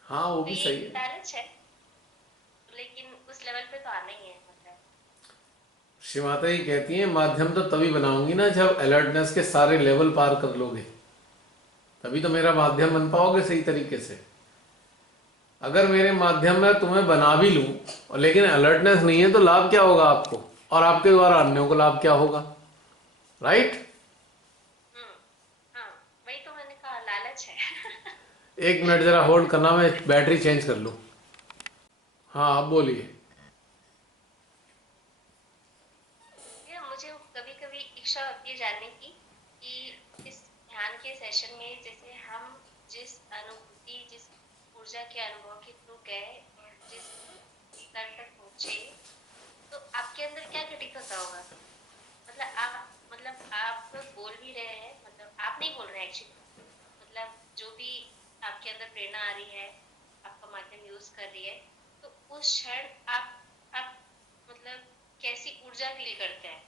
हाँ, वो तो भी ये सही एक है। लालच है, लेकिन उस लेवल पे तो आना ही है मतलब। श्री माता ही कहती हैं, माध्यम तो तभी बनाऊंगी ना जब अलर्टनेस के सारे लेवल पार कर लोगे, तभी तो मेरा माध्यम बन पाओगे सही तरीके से। अगर मेरे माध्यम में तुम्हें बना भी लूं और लेकिन अलर्टनेस नहीं है, तो लाभ क्या होगा आपको, और आपके द्वारा अन्यों को लाभ क्या होगा? राइट। हम्म। हाँ, वही तो मैंने कहा, लालच है। 1 मिनट जरा होल्ड करना, मैं बैटरी चेंज कर लूं। हाँ, आप बोलिए। ये मुझे कभी कभी इच्छा होती है जानने की कि इस ध्यान के सेशन में जैसे हम जिस अनुभूति, जिस ऊर्जा के अनुभव के थ्रू गए और जिस स्तर तक पहुंचे, तो आपके अंदर क्या घटित होता होगा? मतलब आप बोल भी रहे हैं, मतलब आप नहीं बोल रहे एक्चुअली, मतलब जो भी आपके अंदर प्रेरणा आ रही है, आपका माध्यम यूज कर रही है, तो उस क्षण आप मतलब कैसी ऊर्जा फील करते हैं?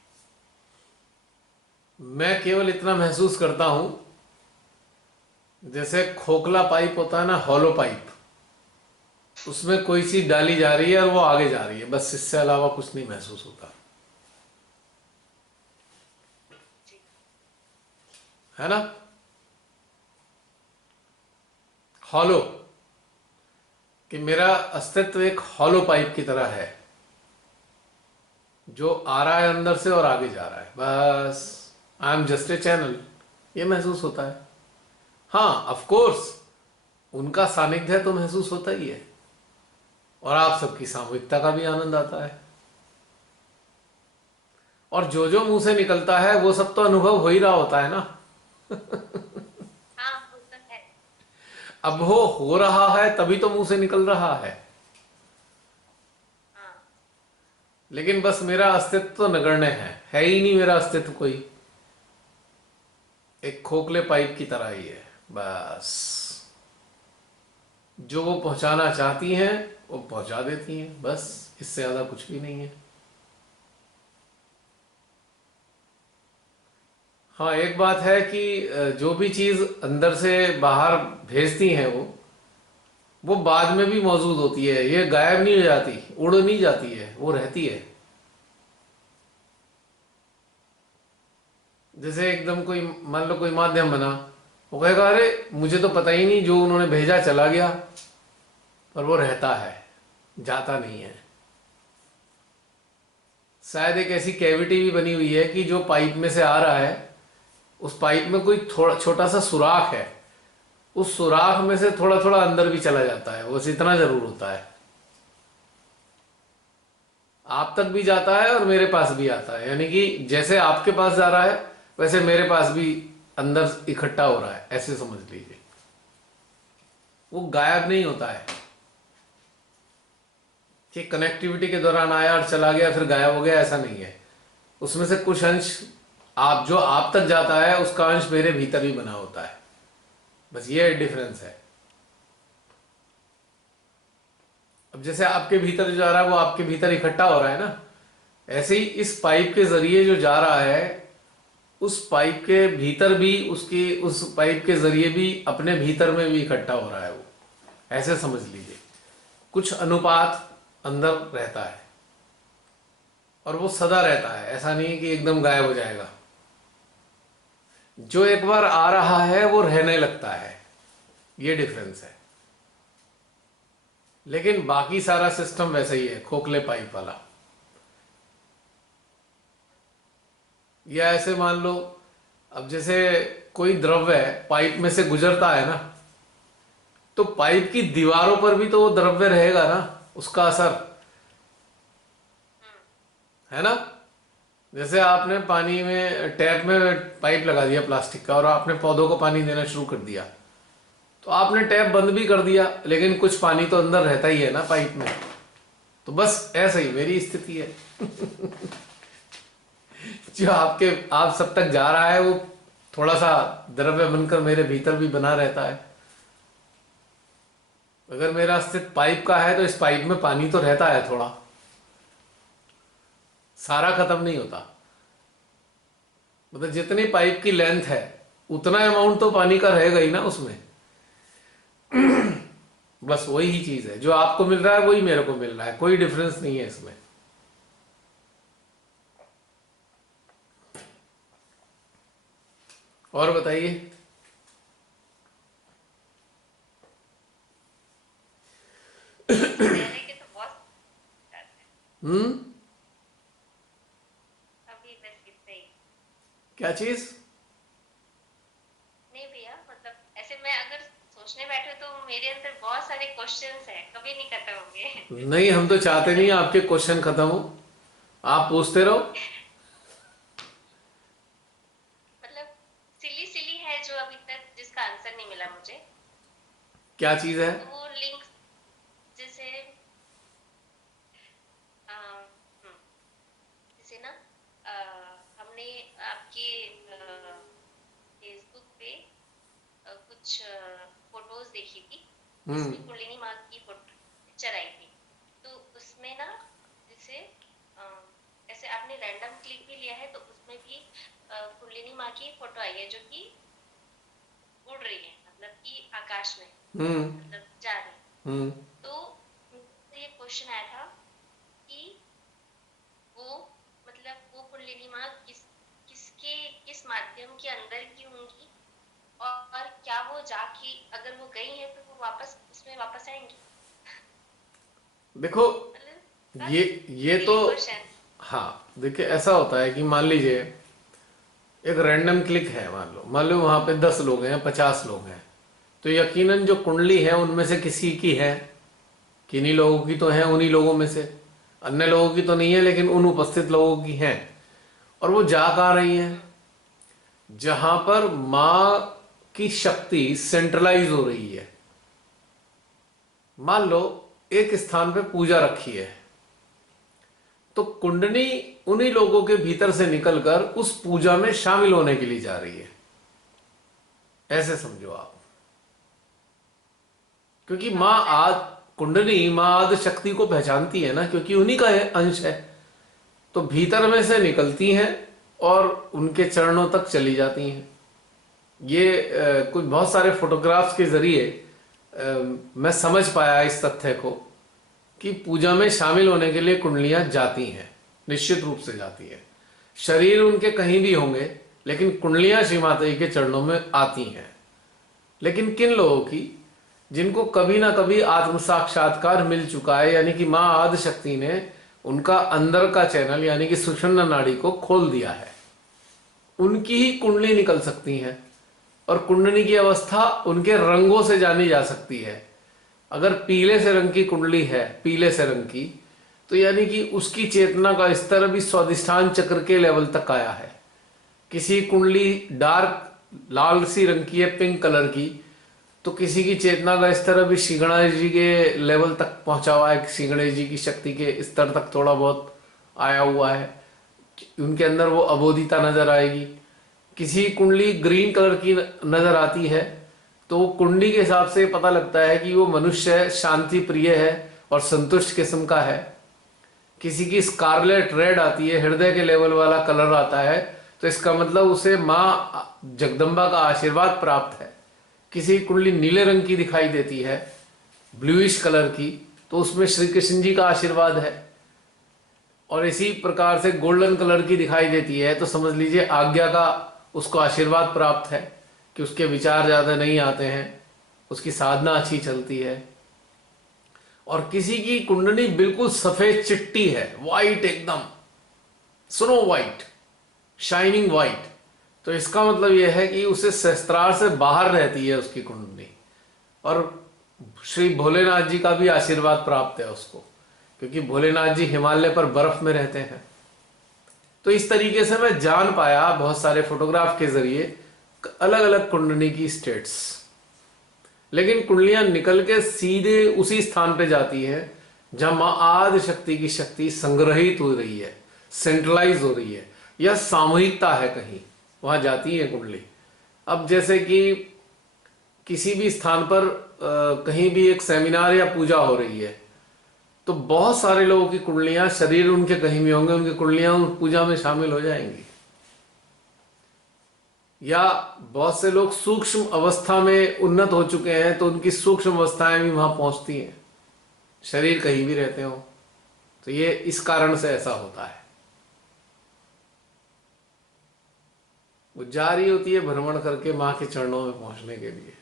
मैं केवल इतना महसूस करता हूं, जैसे खोखला पाइप होता है ना, हॉलो पाइप, उसमें कोई चीज डाली जा रही है और वो आगे जा रही है, बस इससे अलावा कुछ नहीं महसूस होता, जी। है ना। हॉलो, कि मेरा अस्तित्व एक हॉलो पाइप की तरह है, जो आ रहा है अंदर से और आगे जा रहा है, बस I am just a channel, ये महसूस होता है। हाँ, ऑफ कोर्स उनका सानिध्य तो महसूस होता ही है, और आप सबकी सामूहिकता का भी आनंद आता है, और जो जो मुंह से निकलता है वो सब तो अनुभव हो ही रहा होता है ना। हाँ, वो तो है। अब वो हो रहा है तभी तो मुंह से निकल रहा है, हाँ। लेकिन बस मेरा अस्तित्व तो नगण्य है ही नहीं, मेरा अस्तित्व कोई एक खोखले पाइप की तरह ही है, बस जो वो पहुंचाना चाहती हैं वो पहुंचा देती हैं, बस इससे ज्यादा कुछ भी नहीं है। हाँ, एक बात है कि जो भी चीज अंदर से बाहर भेजती हैं वो बाद में भी मौजूद होती है, ये गायब नहीं हो जाती, उड़ नहीं जाती है, वो रहती है। जैसे एकदम कोई, मान लो कोई माध्यम बना, वो कहेगा अरे मुझे तो पता ही नहीं, जो उन्होंने भेजा चला गया, पर वो रहता है, जाता नहीं है। शायद एक ऐसी कैविटी भी बनी हुई है कि जो पाइप में से आ रहा है, उस पाइप में कोई थोड़ा छोटा सा सुराख है, उस सुराख में से थोड़ा थोड़ा अंदर भी चला जाता है, बस इतना जरूर होता है। आप तक भी जाता है और मेरे पास भी आता है, यानी कि जैसे आपके पास जा रहा है वैसे मेरे पास भी अंदर इकट्ठा हो रहा है, ऐसे समझ लीजिए। वो गायब नहीं होता है कि कनेक्टिविटी के दौरान आया और चला गया फिर गायब हो गया, ऐसा नहीं है। उसमें से कुछ अंश आप जो आप तक जाता है उसका अंश मेरे भीतर ही बना होता है, बस ये डिफरेंस है। अब जैसे आपके भीतर जो जा रहा है वो आपके भीतर इकट्ठा हो रहा है ना, ऐसे ही इस पाइप के जरिए जो जा रहा है, उस पाइप के भीतर भी उसकी, उस पाइप के जरिए भी अपने भीतर में भी इकट्ठा हो रहा है वो, ऐसे समझ लीजिए। कुछ अनुपात अंदर रहता है और वो सदा रहता है, ऐसा नहीं है कि एकदम गायब हो जाएगा। जो एक बार आ रहा है वो रहने लगता है, ये डिफरेंस है। लेकिन बाकी सारा सिस्टम वैसा ही है, खोखले पाइप वाला। या ऐसे मान लो, अब जैसे कोई द्रव्य पाइप में से गुजरता है ना, तो पाइप की दीवारों पर भी तो वो द्रव्य रहेगा ना, उसका असर है ना। जैसे आपने पानी में, टैप में पाइप लगा दिया प्लास्टिक का और आपने पौधों को पानी देना शुरू कर दिया, तो आपने टैप बंद भी कर दिया, लेकिन कुछ पानी तो अंदर रहता ही है ना पाइप में। तो बस ऐसा ही मेरी स्थिति है। जो आप सब तक जा रहा है वो थोड़ा सा द्रव्य बनकर मेरे भीतर भी बना रहता है। अगर मेरा अस्तित्व पाइप का है तो इस पाइप में पानी तो रहता है थोड़ा, सारा खत्म नहीं होता। मतलब जितनी पाइप की लेंथ है उतना अमाउंट तो पानी का रहेगा ही ना उसमें। बस वही ही चीज है, जो आपको मिल रहा है वही मेरे को मिल रहा है, कोई डिफरेंस नहीं है इसमें। और बताइए। रहने के तो बहुत हम्म। अभी बस इतना ही। क्या चीज? नहीं भैया, मतलब ऐसे मैं अगर सोचने बैठे तो मेरे अंदर बहुत सारे क्वेश्चंस हैं, कभी नहीं खत्म होंगे। नहीं, हम तो चाहते नहीं आपके क्वेश्चन खत्म हो, आप पूछते रहो। मतलब सिली सिली है जो अभी तक जिसका आंसर नहीं मिला मुझे। क्या चीज है? तो वो लिंक जैसे हम्म, जैसे ना हमने आपके फेसबुक पे कुछ फोटोज देखी थी, हम्म। जिसमें कुंडलिनी माँ की फोटो पिक्चर आई थी। तो उसमें ना जैसे अ, ऐसे आपने रैंडम क्लिक भी लिया है तो उसमें भी कुंडलिनी माँ की फोटो आई है जो कि उड़ रही है, मतलब कि आकाश में, हम्म। मतलब जा रही है। हम्म। तो मुझे ये क्वेश्चन आया था कि वो, मतलब वो कुंडलिनी माँ किसके किस माध्यम के अंदर की होंगी, और क्या वो जाके अगर वो गई है तो वो वापस उसमें वापस आएंगी। देखो, मतलब ये तो, डीप क्वेश्चन। हाँ देखिए ऐसा होता है कि मान लीजिए एक रैंडम क्लिक है, मान लो वहां पे 10 लोग हैं, 50 लोग हैं, तो यकीनन जो कुंडली है उनमें से किसी की है, किन्हीं लोगों की तो है, उन्हीं लोगों में से, अन्य लोगों की तो नहीं है, लेकिन उन उपस्थित लोगों की है। और वो जा कहाँ रही हैं? जहां पर मां की शक्ति सेंट्रलाइज हो रही है। मान लो एक स्थान पे पूजा रखी है, तो कुंडली उन्हीं लोगों के भीतर से निकलकर उस पूजा में शामिल होने के लिए जा रही है, ऐसे समझो आप। क्योंकि मां आद कुंडली मां आद शक्ति को पहचानती है ना, क्योंकि उन्हीं का अंश है, तो भीतर में से निकलती हैं और उनके चरणों तक चली जाती हैं। ये कुछ बहुत सारे फोटोग्राफ्स के जरिए मैं समझ पाया इस तथ्य को कि पूजा में शामिल होने के लिए कुंडलियां जाती हैं, निश्चित रूप से जाती है। शरीर उनके कहीं भी होंगे लेकिन कुंडलियां श्री माता जी के चरणों में आती हैं। लेकिन किन लोगों की? जिनको कभी ना कभी आत्म साक्षात्कार मिल चुका है, यानी कि माँ आदि शक्ति ने उनका अंदर का चैनल यानी कि सुषुम्ना नाड़ी को खोल दिया है, उनकी ही कुंडली निकल सकती है। और कुंडली की अवस्था उनके रंगों से जानी जा सकती है। अगर पीले से रंग की कुंडली है, पीले से रंग की, तो यानी कि उसकी चेतना का स्तर अभी स्वादिष्ठान चक्र के लेवल तक आया है। किसी कुंडली डार्क लाल सी रंग की है, पिंक कलर की, तो किसी की चेतना का स्तर अभी श्री गणेश जी के लेवल तक पहुंचा हुआ है, श्री गणेश जी की शक्ति के स्तर तक थोड़ा बहुत आया हुआ है, उनके अंदर वो अबोधिता नजर आएगी। किसी कुंडली ग्रीन कलर की नजर आती है तो वो कुंडली के हिसाब से पता लगता है कि वो मनुष्य है, शांति प्रिय है और संतुष्ट किस्म का है। किसी की स्कारलेट रेड आती है, हृदय के लेवल वाला कलर आता है, तो इसका मतलब उसे माँ जगदम्बा का आशीर्वाद प्राप्त है। किसी कुंडली नीले रंग की दिखाई देती है, ब्लूइश कलर की, तो उसमें श्री कृष्ण जी का आशीर्वाद है। और इसी प्रकार से गोल्डन कलर की दिखाई देती है तो समझ लीजिए आज्ञा का उसको आशीर्वाद प्राप्त है कि उसके विचार ज्यादा नहीं आते हैं, उसकी साधना अच्छी चलती है। और किसी की कुंडली बिल्कुल सफेद चिट्टी है, वाइट, एकदम स्नो वाइट, शाइनिंग वाइट, तो इसका मतलब यह है कि उसे शस्त्रार से बाहर रहती है उसकी कुंडली। और श्री भोलेनाथ जी का भी आशीर्वाद प्राप्त है उसको, क्योंकि भोलेनाथ जी हिमालय पर बर्फ में रहते हैं। तो इस तरीके से मैं जान पाया बहुत सारे फोटोग्राफ के जरिए अलग अलग कुंडली की स्टेट्स। लेकिन कुंडलियां निकल के सीधे उसी स्थान पे जाती है जहां मां आदि शक्ति की शक्ति संग्रहित हो रही है, सेंट्रलाइज हो रही है, या सामूहिकता है कहीं, वहां जाती है कुंडली। अब जैसे कि किसी भी स्थान पर कहीं भी एक सेमिनार या पूजा हो रही है तो बहुत सारे लोगों की कुंडलियां, शरीर उनके कहीं भी होंगे, उनकी कुंडलियां उस पूजा में शामिल हो जाएंगी। या बहुत से लोग सूक्ष्म अवस्था में उन्नत हो चुके हैं तो उनकी सूक्ष्म अवस्थाएं भी वहां पहुंचती हैं, शरीर कहीं भी रहते हो। तो ये इस कारण से ऐसा होता है। वो जा रही होती है भ्रमण करके मां के चरणों में पहुंचने के लिए।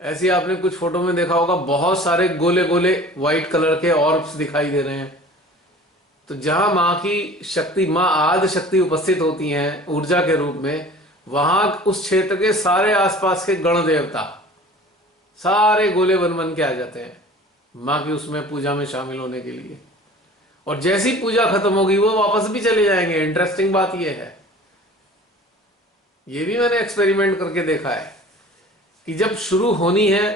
ऐसे ही आपने कुछ फोटो में देखा होगा, बहुत सारे गोले गोले व्हाइट कलर के ऑर्ब्स दिखाई दे रहे हैं। तो जहां मां की शक्ति, मां आदि शक्ति उपस्थित होती हैं ऊर्जा के रूप में, वहां उस क्षेत्र के सारे आसपास के गण देवता सारे गोले बन बन के आ जाते हैं मां की उसमें पूजा में शामिल होने के लिए। और जैसी पूजा खत्म होगी वो वापस भी चले जाएंगे। इंटरेस्टिंग बात यह है, ये भी मैंने एक्सपेरिमेंट करके देखा है कि जब शुरू होनी है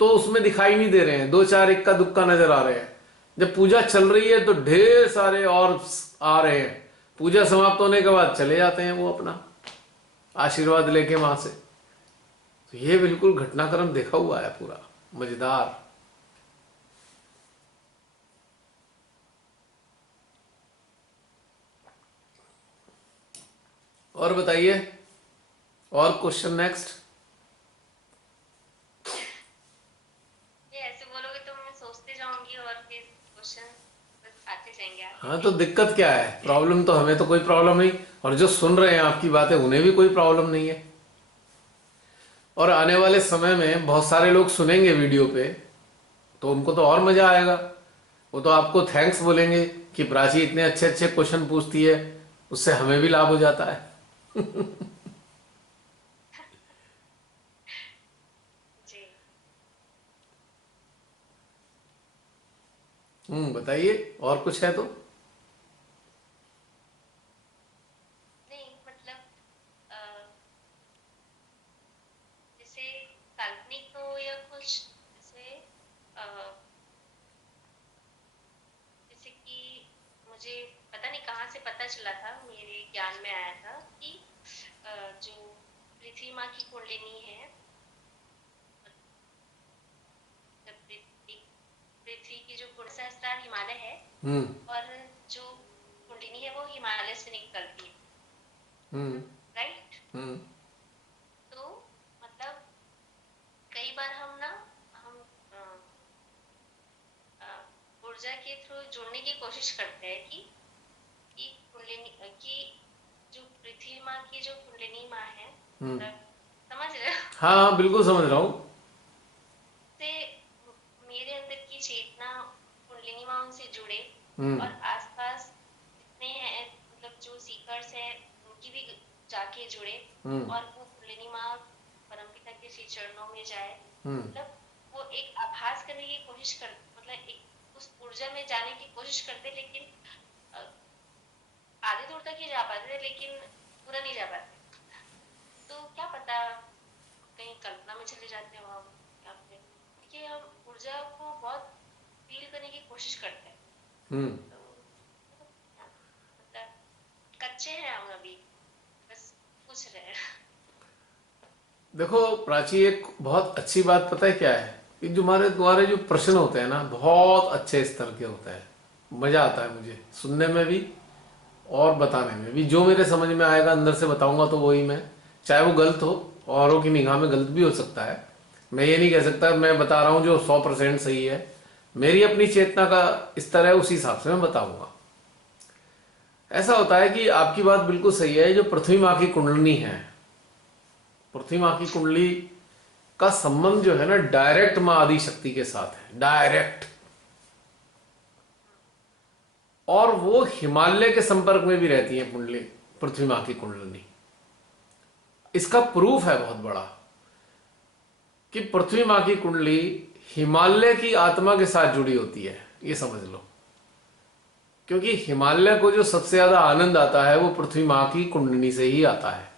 तो उसमें दिखाई नहीं दे रहे हैं, दो चार इक्का दुक्का नजर आ रहे हैं। जब पूजा चल रही है तो ढेर सारे और आ रहे हैं। पूजा समाप्त होने के बाद चले जाते हैं वो अपना आशीर्वाद लेके वहां से। तो ये बिल्कुल घटनाक्रम देखा हुआ है पूरा, मजेदार। और बताइए, और क्वेश्चन नेक्स्ट। ये ऐसे बोलोगे तो मैं सोचते जाऊंगी और फिर क्वेश्चन आते जाएंगे आगे हाँ, तो आगे। दिक्कत क्या है? प्रॉब्लम तो हमें तो कोई प्रॉब्लम नहीं, और जो सुन रहे हैं आपकी बातें उन्हें भी कोई प्रॉब्लम नहीं है। और आने वाले समय में बहुत सारे लोग सुनेंगे वीडियो पे तो उनको तो और मजा आएगा। वो तो आपको थैंक्स बोलेंगे कि प्राची इतने अच्छे अच्छे क्वेश्चन पूछती है, उससे हमें भी लाभ हो जाता है। जी। बताइए, और कुछ है तो। नहीं मतलब अ, जैसे काल्पनिक हो या कुछ जैसे अ, जैसे कि मुझे पता नहीं कहाँ से पता चला था, मेरे ज्ञान में आया था कि जो पृथ्वी माँ की कुंडलिनी है, जब पृथ्वी की जो सहस्त्रार हिमालय है, हम्म। और जो कुंडलिनी है वो हिमालय से निकलती है, हम्म। राइट। हम्म। तो मतलब हम्म। मतलब समझ रहे हो? हाँ हाँ, बिल्कुल समझ रहा हूँ। से मेरे अंदर की चेतना कुंडलिनी माँ उनसे जुड़े, हम्म। और आसपास जितने हैं मतलब जो सीकर्स हैं उनकी भी जाके जुड़े, हम्म। और वो कुंडलिनी माँ परमपिता के श्री चरणों में जाए। हम्म। मतलब वो एक आभास करने की कोशिश कर, मतलब एक उस ऊर्जा में जाने की कोशिश करते, लेकिन अ, आधे दूर तक ही जा पाते थे, लेकिन पूरा नहीं जा पाते। तो क्या पता कहीं कल्पना में चले जाते हैं वहां, या फिर क्योंकि हम ऊर्जा को बहुत फील करने की कोशिश करते हैं। हम्म। तो मतलब कच्चे हैं हम अभी, बस पूछ रहे हैं। देखो प्राची, एक बहुत अच्छी बात पता है क्या है, कि जो हमारे तुम्हारे जो प्रश्न होते हैं ना, बहुत अच्छे स्तर के होते हैं। मजा आता है मुझे सुनने में भी और बताने में भी। जो मेरे समझ में आएगा अंदर से बताऊंगा तो वही मैं, चाहे वो गलत हो, औरों की निगाह में गलत भी हो सकता है। मैं ये नहीं कह सकता मैं बता रहा हूँ जो 100% सही है। मेरी अपनी चेतना का स्तर है, उस हिसाब से मैं बताऊंगा। ऐसा होता है कि आपकी बात बिल्कुल सही है। जो पृथ्वी माँ की कुंडली है, पृथ्वी माँ की कुंडली का संबंध जो है ना, डायरेक्ट माँ आदि शक्ति के साथ है, डायरेक्ट। और वो हिमालय के संपर्क में भी रहती है कुंडली, पृथ्वी माँ की कुंडली। इसका प्रूफ है बहुत बड़ा, कि पृथ्वी माँ की कुंडली हिमालय की आत्मा के साथ जुड़ी होती है, ये समझ लो। क्योंकि हिमालय को जो सबसे ज्यादा आनंद आता है वो पृथ्वी माँ की कुंडली से ही आता है।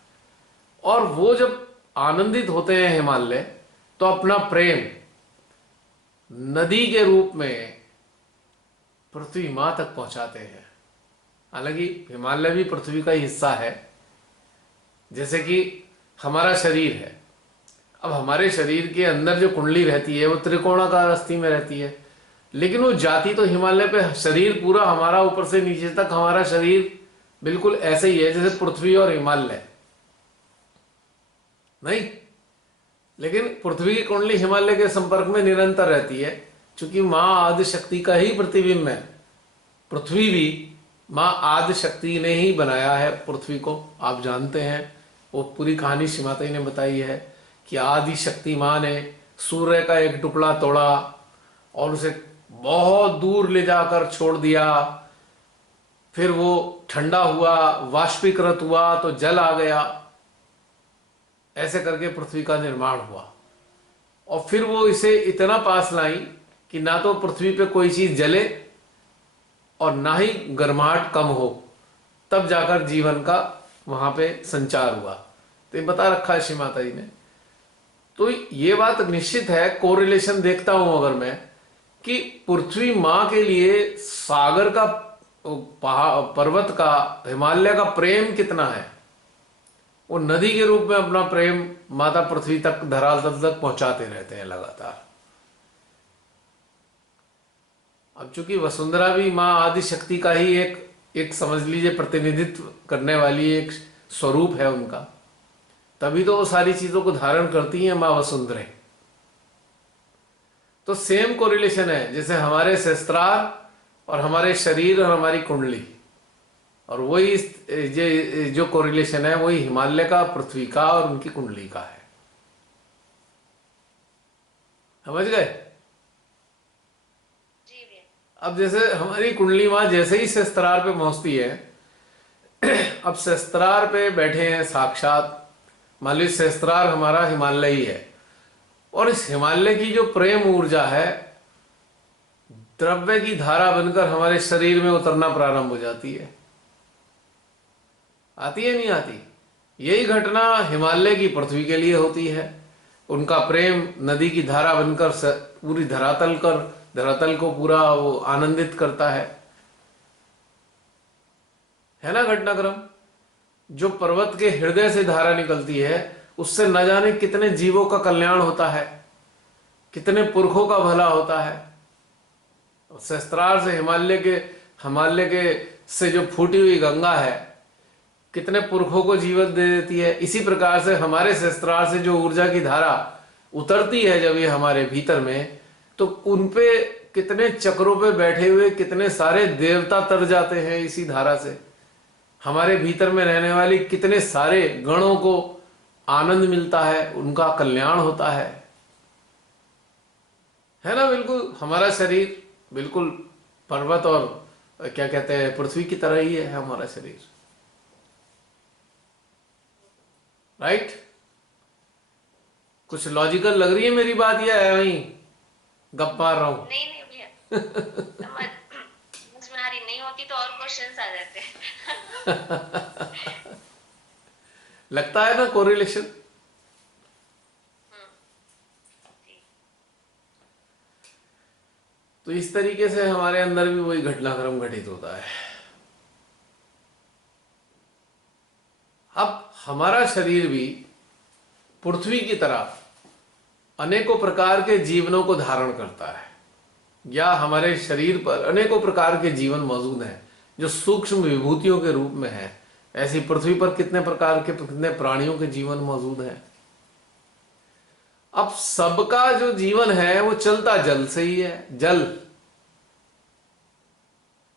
और वो जब आनंदित होते हैं हिमालय, तो अपना प्रेम नदी के रूप में पृथ्वी माँ तक पहुंचाते हैं। हालांकि हिमालय भी पृथ्वी का ही हिस्सा है। जैसे कि हमारा शरीर है, अब हमारे शरीर के अंदर जो कुंडली रहती है वो त्रिकोणाकार अस्थि में रहती है, लेकिन वो जाती तो हिमालय पे। शरीर पूरा हमारा ऊपर से नीचे तक, हमारा शरीर बिल्कुल ऐसे ही है जैसे पृथ्वी और हिमालय, नहीं। लेकिन पृथ्वी की कुंडली हिमालय के संपर्क में निरंतर रहती है, क्योंकि माँ आदि शक्ति का ही प्रतिबिंब है। पृथ्वी भी माँ आदि शक्ति ने ही बनाया है पृथ्वी को, आप जानते हैं। वो पूरी कहानी श्री माता जी ने बताई है कि आदि शक्ति माँ ने सूर्य का एक टुकड़ा तोड़ा और उसे बहुत दूर ले जाकर छोड़ दिया। फिर वो ठंडा हुआ, वाष्पीकृत हुआ तो जल आ गया। ऐसे करके पृथ्वी का निर्माण हुआ। और फिर वो इसे इतना पास लाई कि ना तो पृथ्वी पे कोई चीज जले और ना ही गर्माहट कम हो, तब जाकर जीवन का वहां पे संचार हुआ। तो ये बता रखा है श्री माता जी ने। तो ये बात निश्चित है, कोरिलेशन देखता हूं अगर मैं, कि पृथ्वी माँ के लिए सागर का, पहाड़ पर्वत का, हिमालय का प्रेम कितना है। वो नदी के रूप में अपना प्रेम माता पृथ्वी तक, धरातल तक पहुंचाते रहते हैं लगातार। अब चूंकि वसुंधरा भी माँ आदि शक्ति का ही एक एक समझ लीजिए प्रतिनिधित्व करने वाली एक स्वरूप है उनका, तभी तो वो सारी चीजों को धारण करती हैं माँ वसुंधरे। तो सेम कोरिलेशन है, जैसे हमारे शस्त्रार और हमारे शरीर और हमारी कुंडली। और वही जो कोरिलेशन है वही हिमालय का, पृथ्वी का और उनकी कुंडली का है। समझ गए? जी भैया। अब जैसे हमारी कुंडली माँ जैसे ही शस्त्रार पे पहुंचती है, अब शस्त्रार पे बैठे हैं साक्षात, मान लीजिए शस्त्रार हमारा हिमालय ही है, और इस हिमालय की जो प्रेम ऊर्जा है द्रव्य की धारा बनकर हमारे शरीर में उतरना प्रारंभ हो जाती है। आती है नहीं आती? यही घटना हिमालय की पृथ्वी के लिए होती है। उनका प्रेम नदी की धारा बनकर पूरी धरातल को पूरा वो आनंदित करता है ना घटनाक्रम। जो पर्वत के हृदय से धारा निकलती है, उससे न जाने कितने जीवों का कल्याण होता है, कितने पुरखों का भला होता है। शस्त्रार से हिमालय के से जो फूटी हुई गंगा है, कितने पुरखों को जीवन दे देती है। इसी प्रकार से हमारे शस्त्रार से जो ऊर्जा की धारा उतरती है जब ये हमारे भीतर में, तो उनपे कितने चक्रों पे बैठे हुए कितने सारे देवता तर जाते हैं इसी धारा से। हमारे भीतर में रहने वाली कितने सारे गणों को आनंद मिलता है, उनका कल्याण होता है ना। बिल्कुल हमारा शरीर बिल्कुल पर्वत और क्या कहते हैं पृथ्वी की तरह ही है हमारा शरीर, राइट। कुछ लॉजिकल लग रही है मेरी बात, या है वहीं गप मार रहा हूं? नहीं नहीं भैया, समझ समझ में आ रही, नहीं होती तो और क्वेश्चंस आ जाते हैं। लगता है ना कोरिलेशन। हम्म, जी। तो इस तरीके से हमारे अंदर भी वही घटनाक्रम घटित होता है। अब हमारा शरीर भी पृथ्वी की तरह अनेकों प्रकार के जीवनों को धारण करता है, या हमारे शरीर पर अनेकों प्रकार के जीवन मौजूद हैं जो सूक्ष्म विभूतियों के रूप में है। ऐसी पृथ्वी पर कितने प्रकार के, कितने प्राणियों के जीवन मौजूद हैं। अब सबका जो जीवन है वो चलता जल से ही है। जल,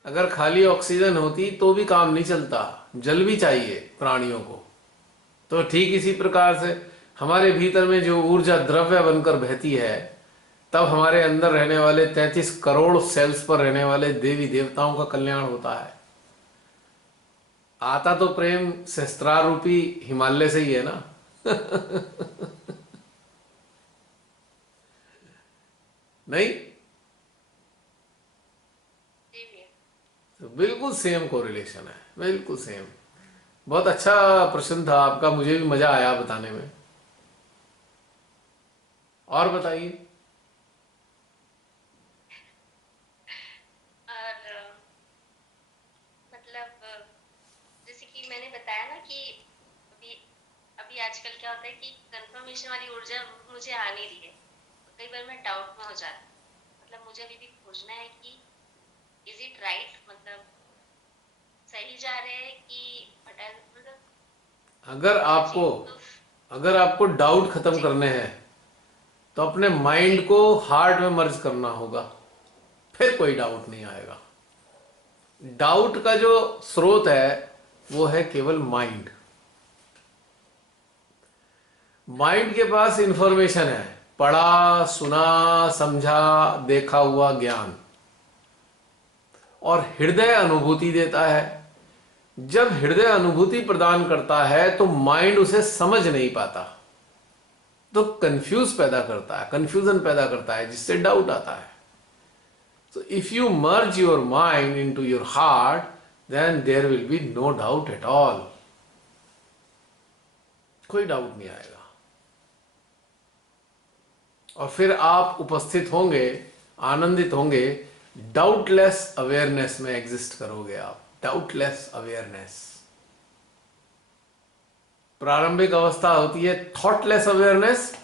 अगर खाली ऑक्सीजन होती तो भी काम नहीं चलता, जल भी चाहिए प्राणियों को। तो ठीक इसी प्रकार से हमारे भीतर में जो ऊर्जा द्रव्य बनकर बहती है, तब हमारे अंदर रहने वाले 33 करोड़ सेल्स पर रहने वाले देवी देवताओं का कल्याण होता है। आता तो प्रेम सहस्त्रार रूपी हिमालय से ही है ना। नहीं, जी भैया। तो बिल्कुल सेम कोरिलेशन है, बिल्कुल सेम। बहुत अच्छा प्रश्न था आपका, मुझे भी मजा आया बताने में। और बताइए। और मतलब जैसे कि मैंने बताया ना कि अभी अभी आजकल क्या होता है कि कंफर्मेशन वाली ऊर्जा मुझे आ नहीं रही है, तो कई बार मैं डाउट में हो जाती हूँ। मतलब मुझे अभी भी खोजना है कि इज इट राइट, मतलब सही जा रहे हैं कि भटक, मतलब अगर आपको अजीब तो। अगर आपको डाउट खत्म जी करने हैं तो अपने जी। माइंड को हार्ट में मर्ज करना होगा, फिर कोई डाउट नहीं आएगा। डाउट का जो स्रोत है वो है केवल माइंड। माइंड के पास इंफॉर्मेशन है, पढ़ा सुना समझा देखा हुआ ज्ञान, और हृदय अनुभूति देता है। जब हृदय अनुभूति प्रदान करता है तो माइंड उसे समझ नहीं पाता, तो कंफ्यूजन पैदा करता है, जिससे डाउट आता है। So if you merge your mind into your heart, then there will be no doubt at all. कोई डाउट नहीं आएगा, और फिर आप उपस्थित होंगे, आनंदित होंगे, डाउटलेस अवेयरनेस में एग्जिस्ट करोगे आप। Doubtless awareness. प्रारंभिक अवस्था होती है थॉटलेस अवेयरनेस,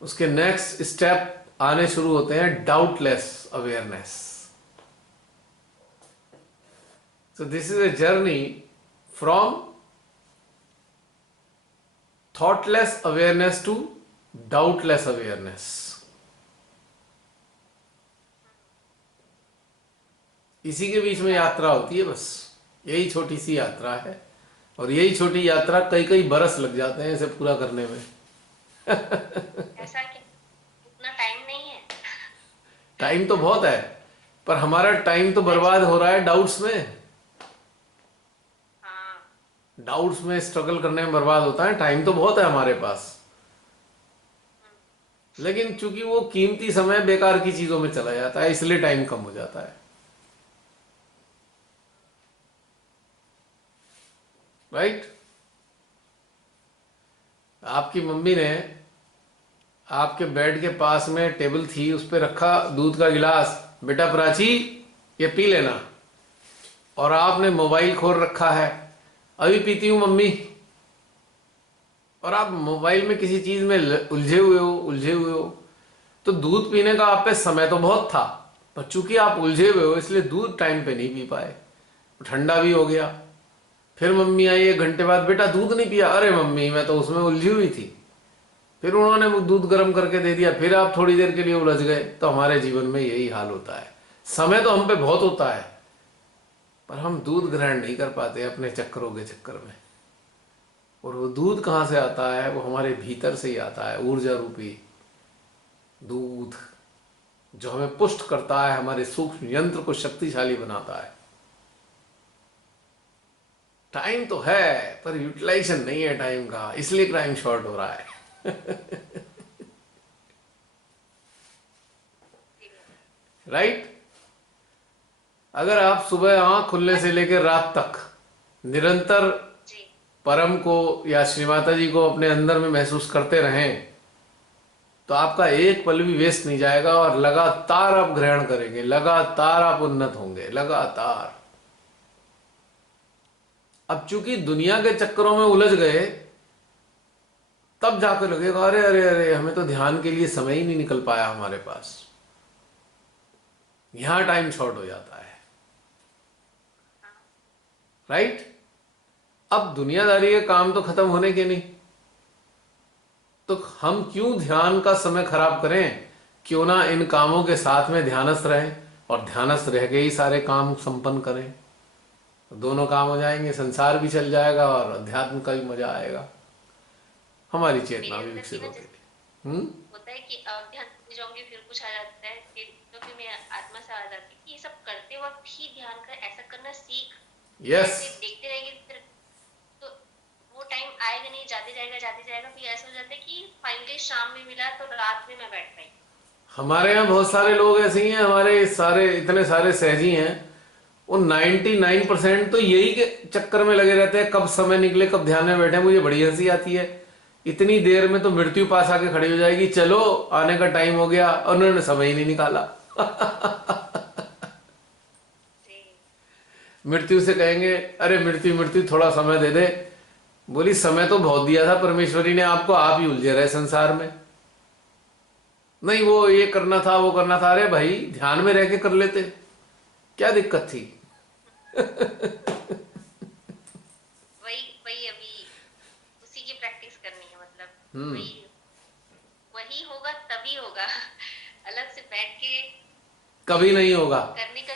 उसके नेक्स्ट स्टेप आने शुरू होते हैं doubtless awareness. So this is a journey from thoughtless awareness to doubtless awareness. इसी के बीच में यात्रा होती है, बस यही छोटी सी यात्रा है, और यही छोटी यात्रा कई कई बरस लग जाते हैं इसे पूरा करने में। ऐसा कि उतना टाइम नहीं है। टाइम तो बहुत है, पर हमारा टाइम तो बर्बाद हो रहा है डाउट्स में। हाँ। डाउट्स में स्ट्रगल करने में बर्बाद होता है। टाइम तो बहुत है हमारे पास, लेकिन चूंकि वो कीमती समय बेकार की चीजों में चला जाता है, इसलिए टाइम कम हो जाता है, राइट। आपकी मम्मी ने आपके बेड के पास में टेबल थी, उस पर रखा दूध का गिलास, बेटा प्राची ये पी लेना, और आपने मोबाइल खोल रखा है, अभी पीती हूं मम्मी, और आप मोबाइल में किसी चीज में उलझे हुए हो, तो दूध पीने का आप पे समय तो बहुत था, पर चूंकि आप उलझे हुए हो इसलिए दूध टाइम पे नहीं पी पाए, ठंडा भी हो गया। फिर मम्मी आई 1 घंटे बाद, बेटा दूध नहीं पिया, अरे मम्मी मैं तो उसमें उलझी हुई थी। फिर उन्होंने वो दूध गर्म करके दे दिया, फिर आप थोड़ी देर के लिए उलझ गए। तो हमारे जीवन में यही हाल होता है। समय तो हम पे बहुत होता है, पर हम दूध ग्रहण नहीं कर पाते अपने चक्करों के चक्कर में। और वो दूध कहाँ से आता है? वो हमारे भीतर से ही आता है, ऊर्जा रूपी दूध, जो हमें पुष्ट करता है, हमारे सूक्ष्म यंत्र को शक्तिशाली बनाता है। टाइम तो है पर यूटिलाइजेशन नहीं है टाइम का, इसलिए टाइम शॉर्ट हो रहा है। जी बाबा। राइट? अगर आप सुबह आंख खुलने से लेकर रात तक निरंतर जी। परम को या श्री माता जी को अपने अंदर में महसूस करते रहें, तो आपका एक पल भी वेस्ट नहीं जाएगा और लगातार आप ग्रहण करेंगे, लगातार आप उन्नत होंगे, लगातार। अब चूंकि दुनिया के चक्करों में उलझ गए, तब जाकर लगेगा अरे अरे अरे, हमें तो ध्यान के लिए समय ही नहीं निकल पाया हमारे पास। यहां टाइम शॉर्ट हो जाता है। हाँ। राइट? अब दुनियादारी के काम तो खत्म होने के नहीं, तो हम क्यों ध्यान का समय खराब करें? क्यों ना इन कामों के साथ में ध्यानस्थ रहें, और ध्यानस्थ रह के ही सारे काम संपन्न करें। तो दोनों काम हो जाएंगे, संसार भी चल जाएगा और अध्यात्म का भी मजा आएगा, हमारी चेतना मेरे भी अंदर भी विकसित ना होगी। जैसे हम्म। होता है कि ध्यान में जाऊंगी फिर कुछ आ जाता है, फिर मैं आत्मा से आ जाती है कि ये सब करते वक्त ही ध्यान कर, ऐसा करना सीख। यस। ऐसे देखते रहेंगे फिर तो वो टाइम आएगा नहीं, जाते जाएगा, फिर ऐसा हो जाता है कि फाइनली शाम में मिला तो रात में मैं बैठ पाई। हमारे यहाँ बहुत सारे लोग ऐसे ही हैं, हमारे सारे इतने सारे सहजी हैं, वो 99% तो यही के चक्कर में लगे रहते हैं, कब समय निकले, कब ध्यान में बैठे। मुझे बड़ी हंसी आती है, इतनी देर में तो मृत्यु पास आके खड़ी हो जाएगी, चलो आने का टाइम हो गया, और उन्होंने समय ही नहीं निकाला। जी। मृत्यु से कहेंगे अरे मृत्यु मृत्यु थोड़ा समय दे दे, बोली समय तो बहुत दिया था परमेश्वरी ने आपको, आप ही उलझे रहे संसार में। नहीं वो ये करना था, वो करना था। अरे भाई ध्यान में रह के कर लेते, क्या दिक्कत थी? वही वही अभी उसी की प्रैक्टिस करनी है, मतलब हम्म। वही वही होगा तभी होगा। अलग से बैठ के कभी नहीं होगा। करने का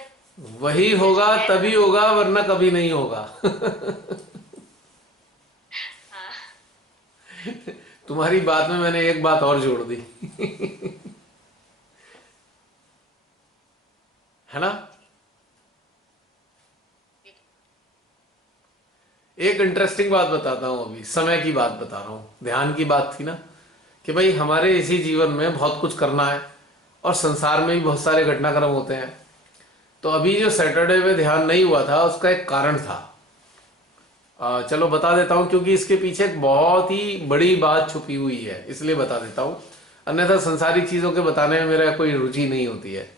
वही कुछ होगा है तभी नहीं। होगा, वरना कभी नहीं होगा। हाँ। तुम्हारी बात में मैंने एक बात और जोड़ दी। है ना? जी। एक इंटरेस्टिंग बात बताता हूं, अभी समय की बात बता रहा हूं, ध्यान की बात थी ना, कि भाई हमारे इसी जीवन में बहुत कुछ करना है, और संसार में भी बहुत सारे घटनाक्रम होते हैं। तो अभी जो सैटरडे में ध्यान नहीं हुआ था, उसका एक कारण था। चलो बता देता हूं, क्योंकि इसके पीछे एक बहुत ही बड़ी बात छुपी हुई है, इसलिए बता देता हूं। अन्यथा संसारिक चीजों के बताने में मेरा कोई रुचि नहीं होती है।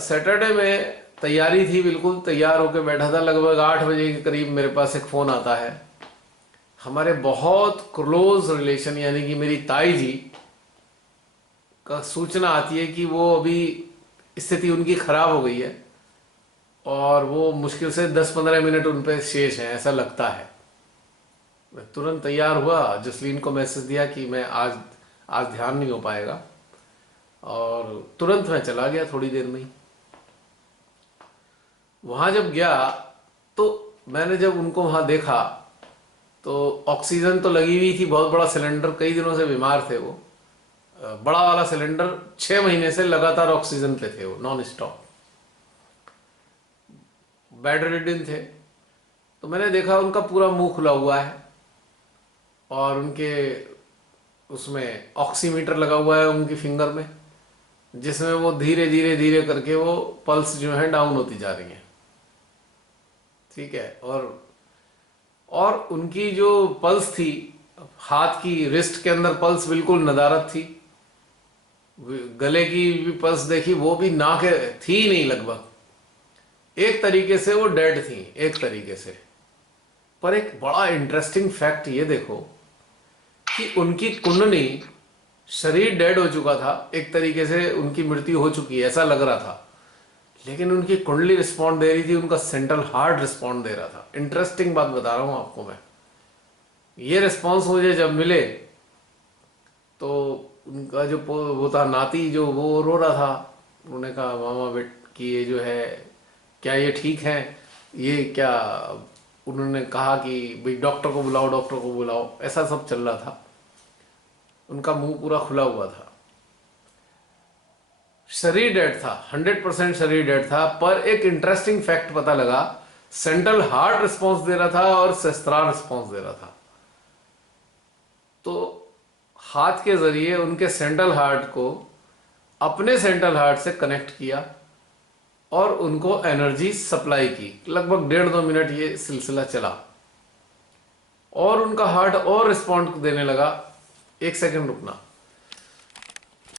सैटरडे में तैयारी थी, बिल्कुल तैयार होकर बैठा था, लगभग 8 बजे के करीब मेरे पास एक फ़ोन आता है। हमारे बहुत क्लोज रिलेशन यानी कि मेरी ताई जी का सूचना आती है कि वो अभी स्थिति उनकी खराब हो गई है, और वो मुश्किल से 10-15 मिनट उन पे शेष हैं, ऐसा लगता है। मैं तुरंत तैयार हुआ, जसलीन को मैसेज दिया कि मैं आज आज ध्यान नहीं हो पाएगा, और तुरंत मैं चला गया थोड़ी देर में ही। वहां जब गया तो मैंने जब उनको वहां देखा, तो ऑक्सीजन तो लगी हुई थी, बहुत बड़ा सिलेंडर, कई दिनों से बीमार थे वो। बड़ा वाला सिलेंडर, 6 महीने से लगातार ऑक्सीजन पे थे वो, नॉन स्टॉप, बेड रिडन थे। तो मैंने देखा उनका पूरा मुंह खुला हुआ है, और उनके उसमें ऑक्सीमीटर लगा हुआ है उनकी फिंगर में, जिसमें वो धीरे धीरे धीरे करके वो पल्स जो है डाउन होती जा रही है। ठीक है। और उनकी जो पल्स थी, हाथ की रिस्ट के अंदर पल्स बिल्कुल नदारद थी, गले की भी पल्स देखी, वो भी ना के थी ही नहीं, लगभग एक तरीके से वो डेड थी, एक तरीके से। पर एक बड़ा इंटरेस्टिंग फैक्ट ये देखो कि उनकी कुंडली, शरीर डेड हो चुका था, एक तरीके से उनकी मृत्यु हो चुकी है ऐसा लग रहा था, लेकिन उनकी कुंडली रिस्पॉन्ड दे रही थी, उनका सेंट्रल हार्ट रिस्पॉन्ड दे रहा था। इंटरेस्टिंग बात बता रहा हूं आपको मैं। ये रिस्पॉन्स मुझे जब मिले, तो उनका जो वो था नाती, जो वो रो रहा था, उन्होंने कहा मामा बेट कि ये जो है, क्या ये ठीक है, ये क्या उन्होंने कहा कि भाई डॉक्टर को बुलाओ, डॉक्टर को बुलाओ, ऐसा सब चल रहा था। उनका मुंह पूरा खुला हुआ था, शरीर डेड था, 100% शरीर डेड था। पर एक इंटरेस्टिंग फैक्ट पता लगा, सेंट्रल हार्ट रिस्पॉन्स दे रहा था और सहस्त्रार रिस्पॉन्स दे रहा था। तो हाथ के जरिए उनके सेंट्रल हार्ट को अपने सेंट्रल हार्ट से कनेक्ट किया और उनको एनर्जी सप्लाई की। लगभग 1.5-2 मिनट ये सिलसिला चला और उनका हार्ट और रिस्पॉन्ड देने लगा। 1 सेकंड रुकना।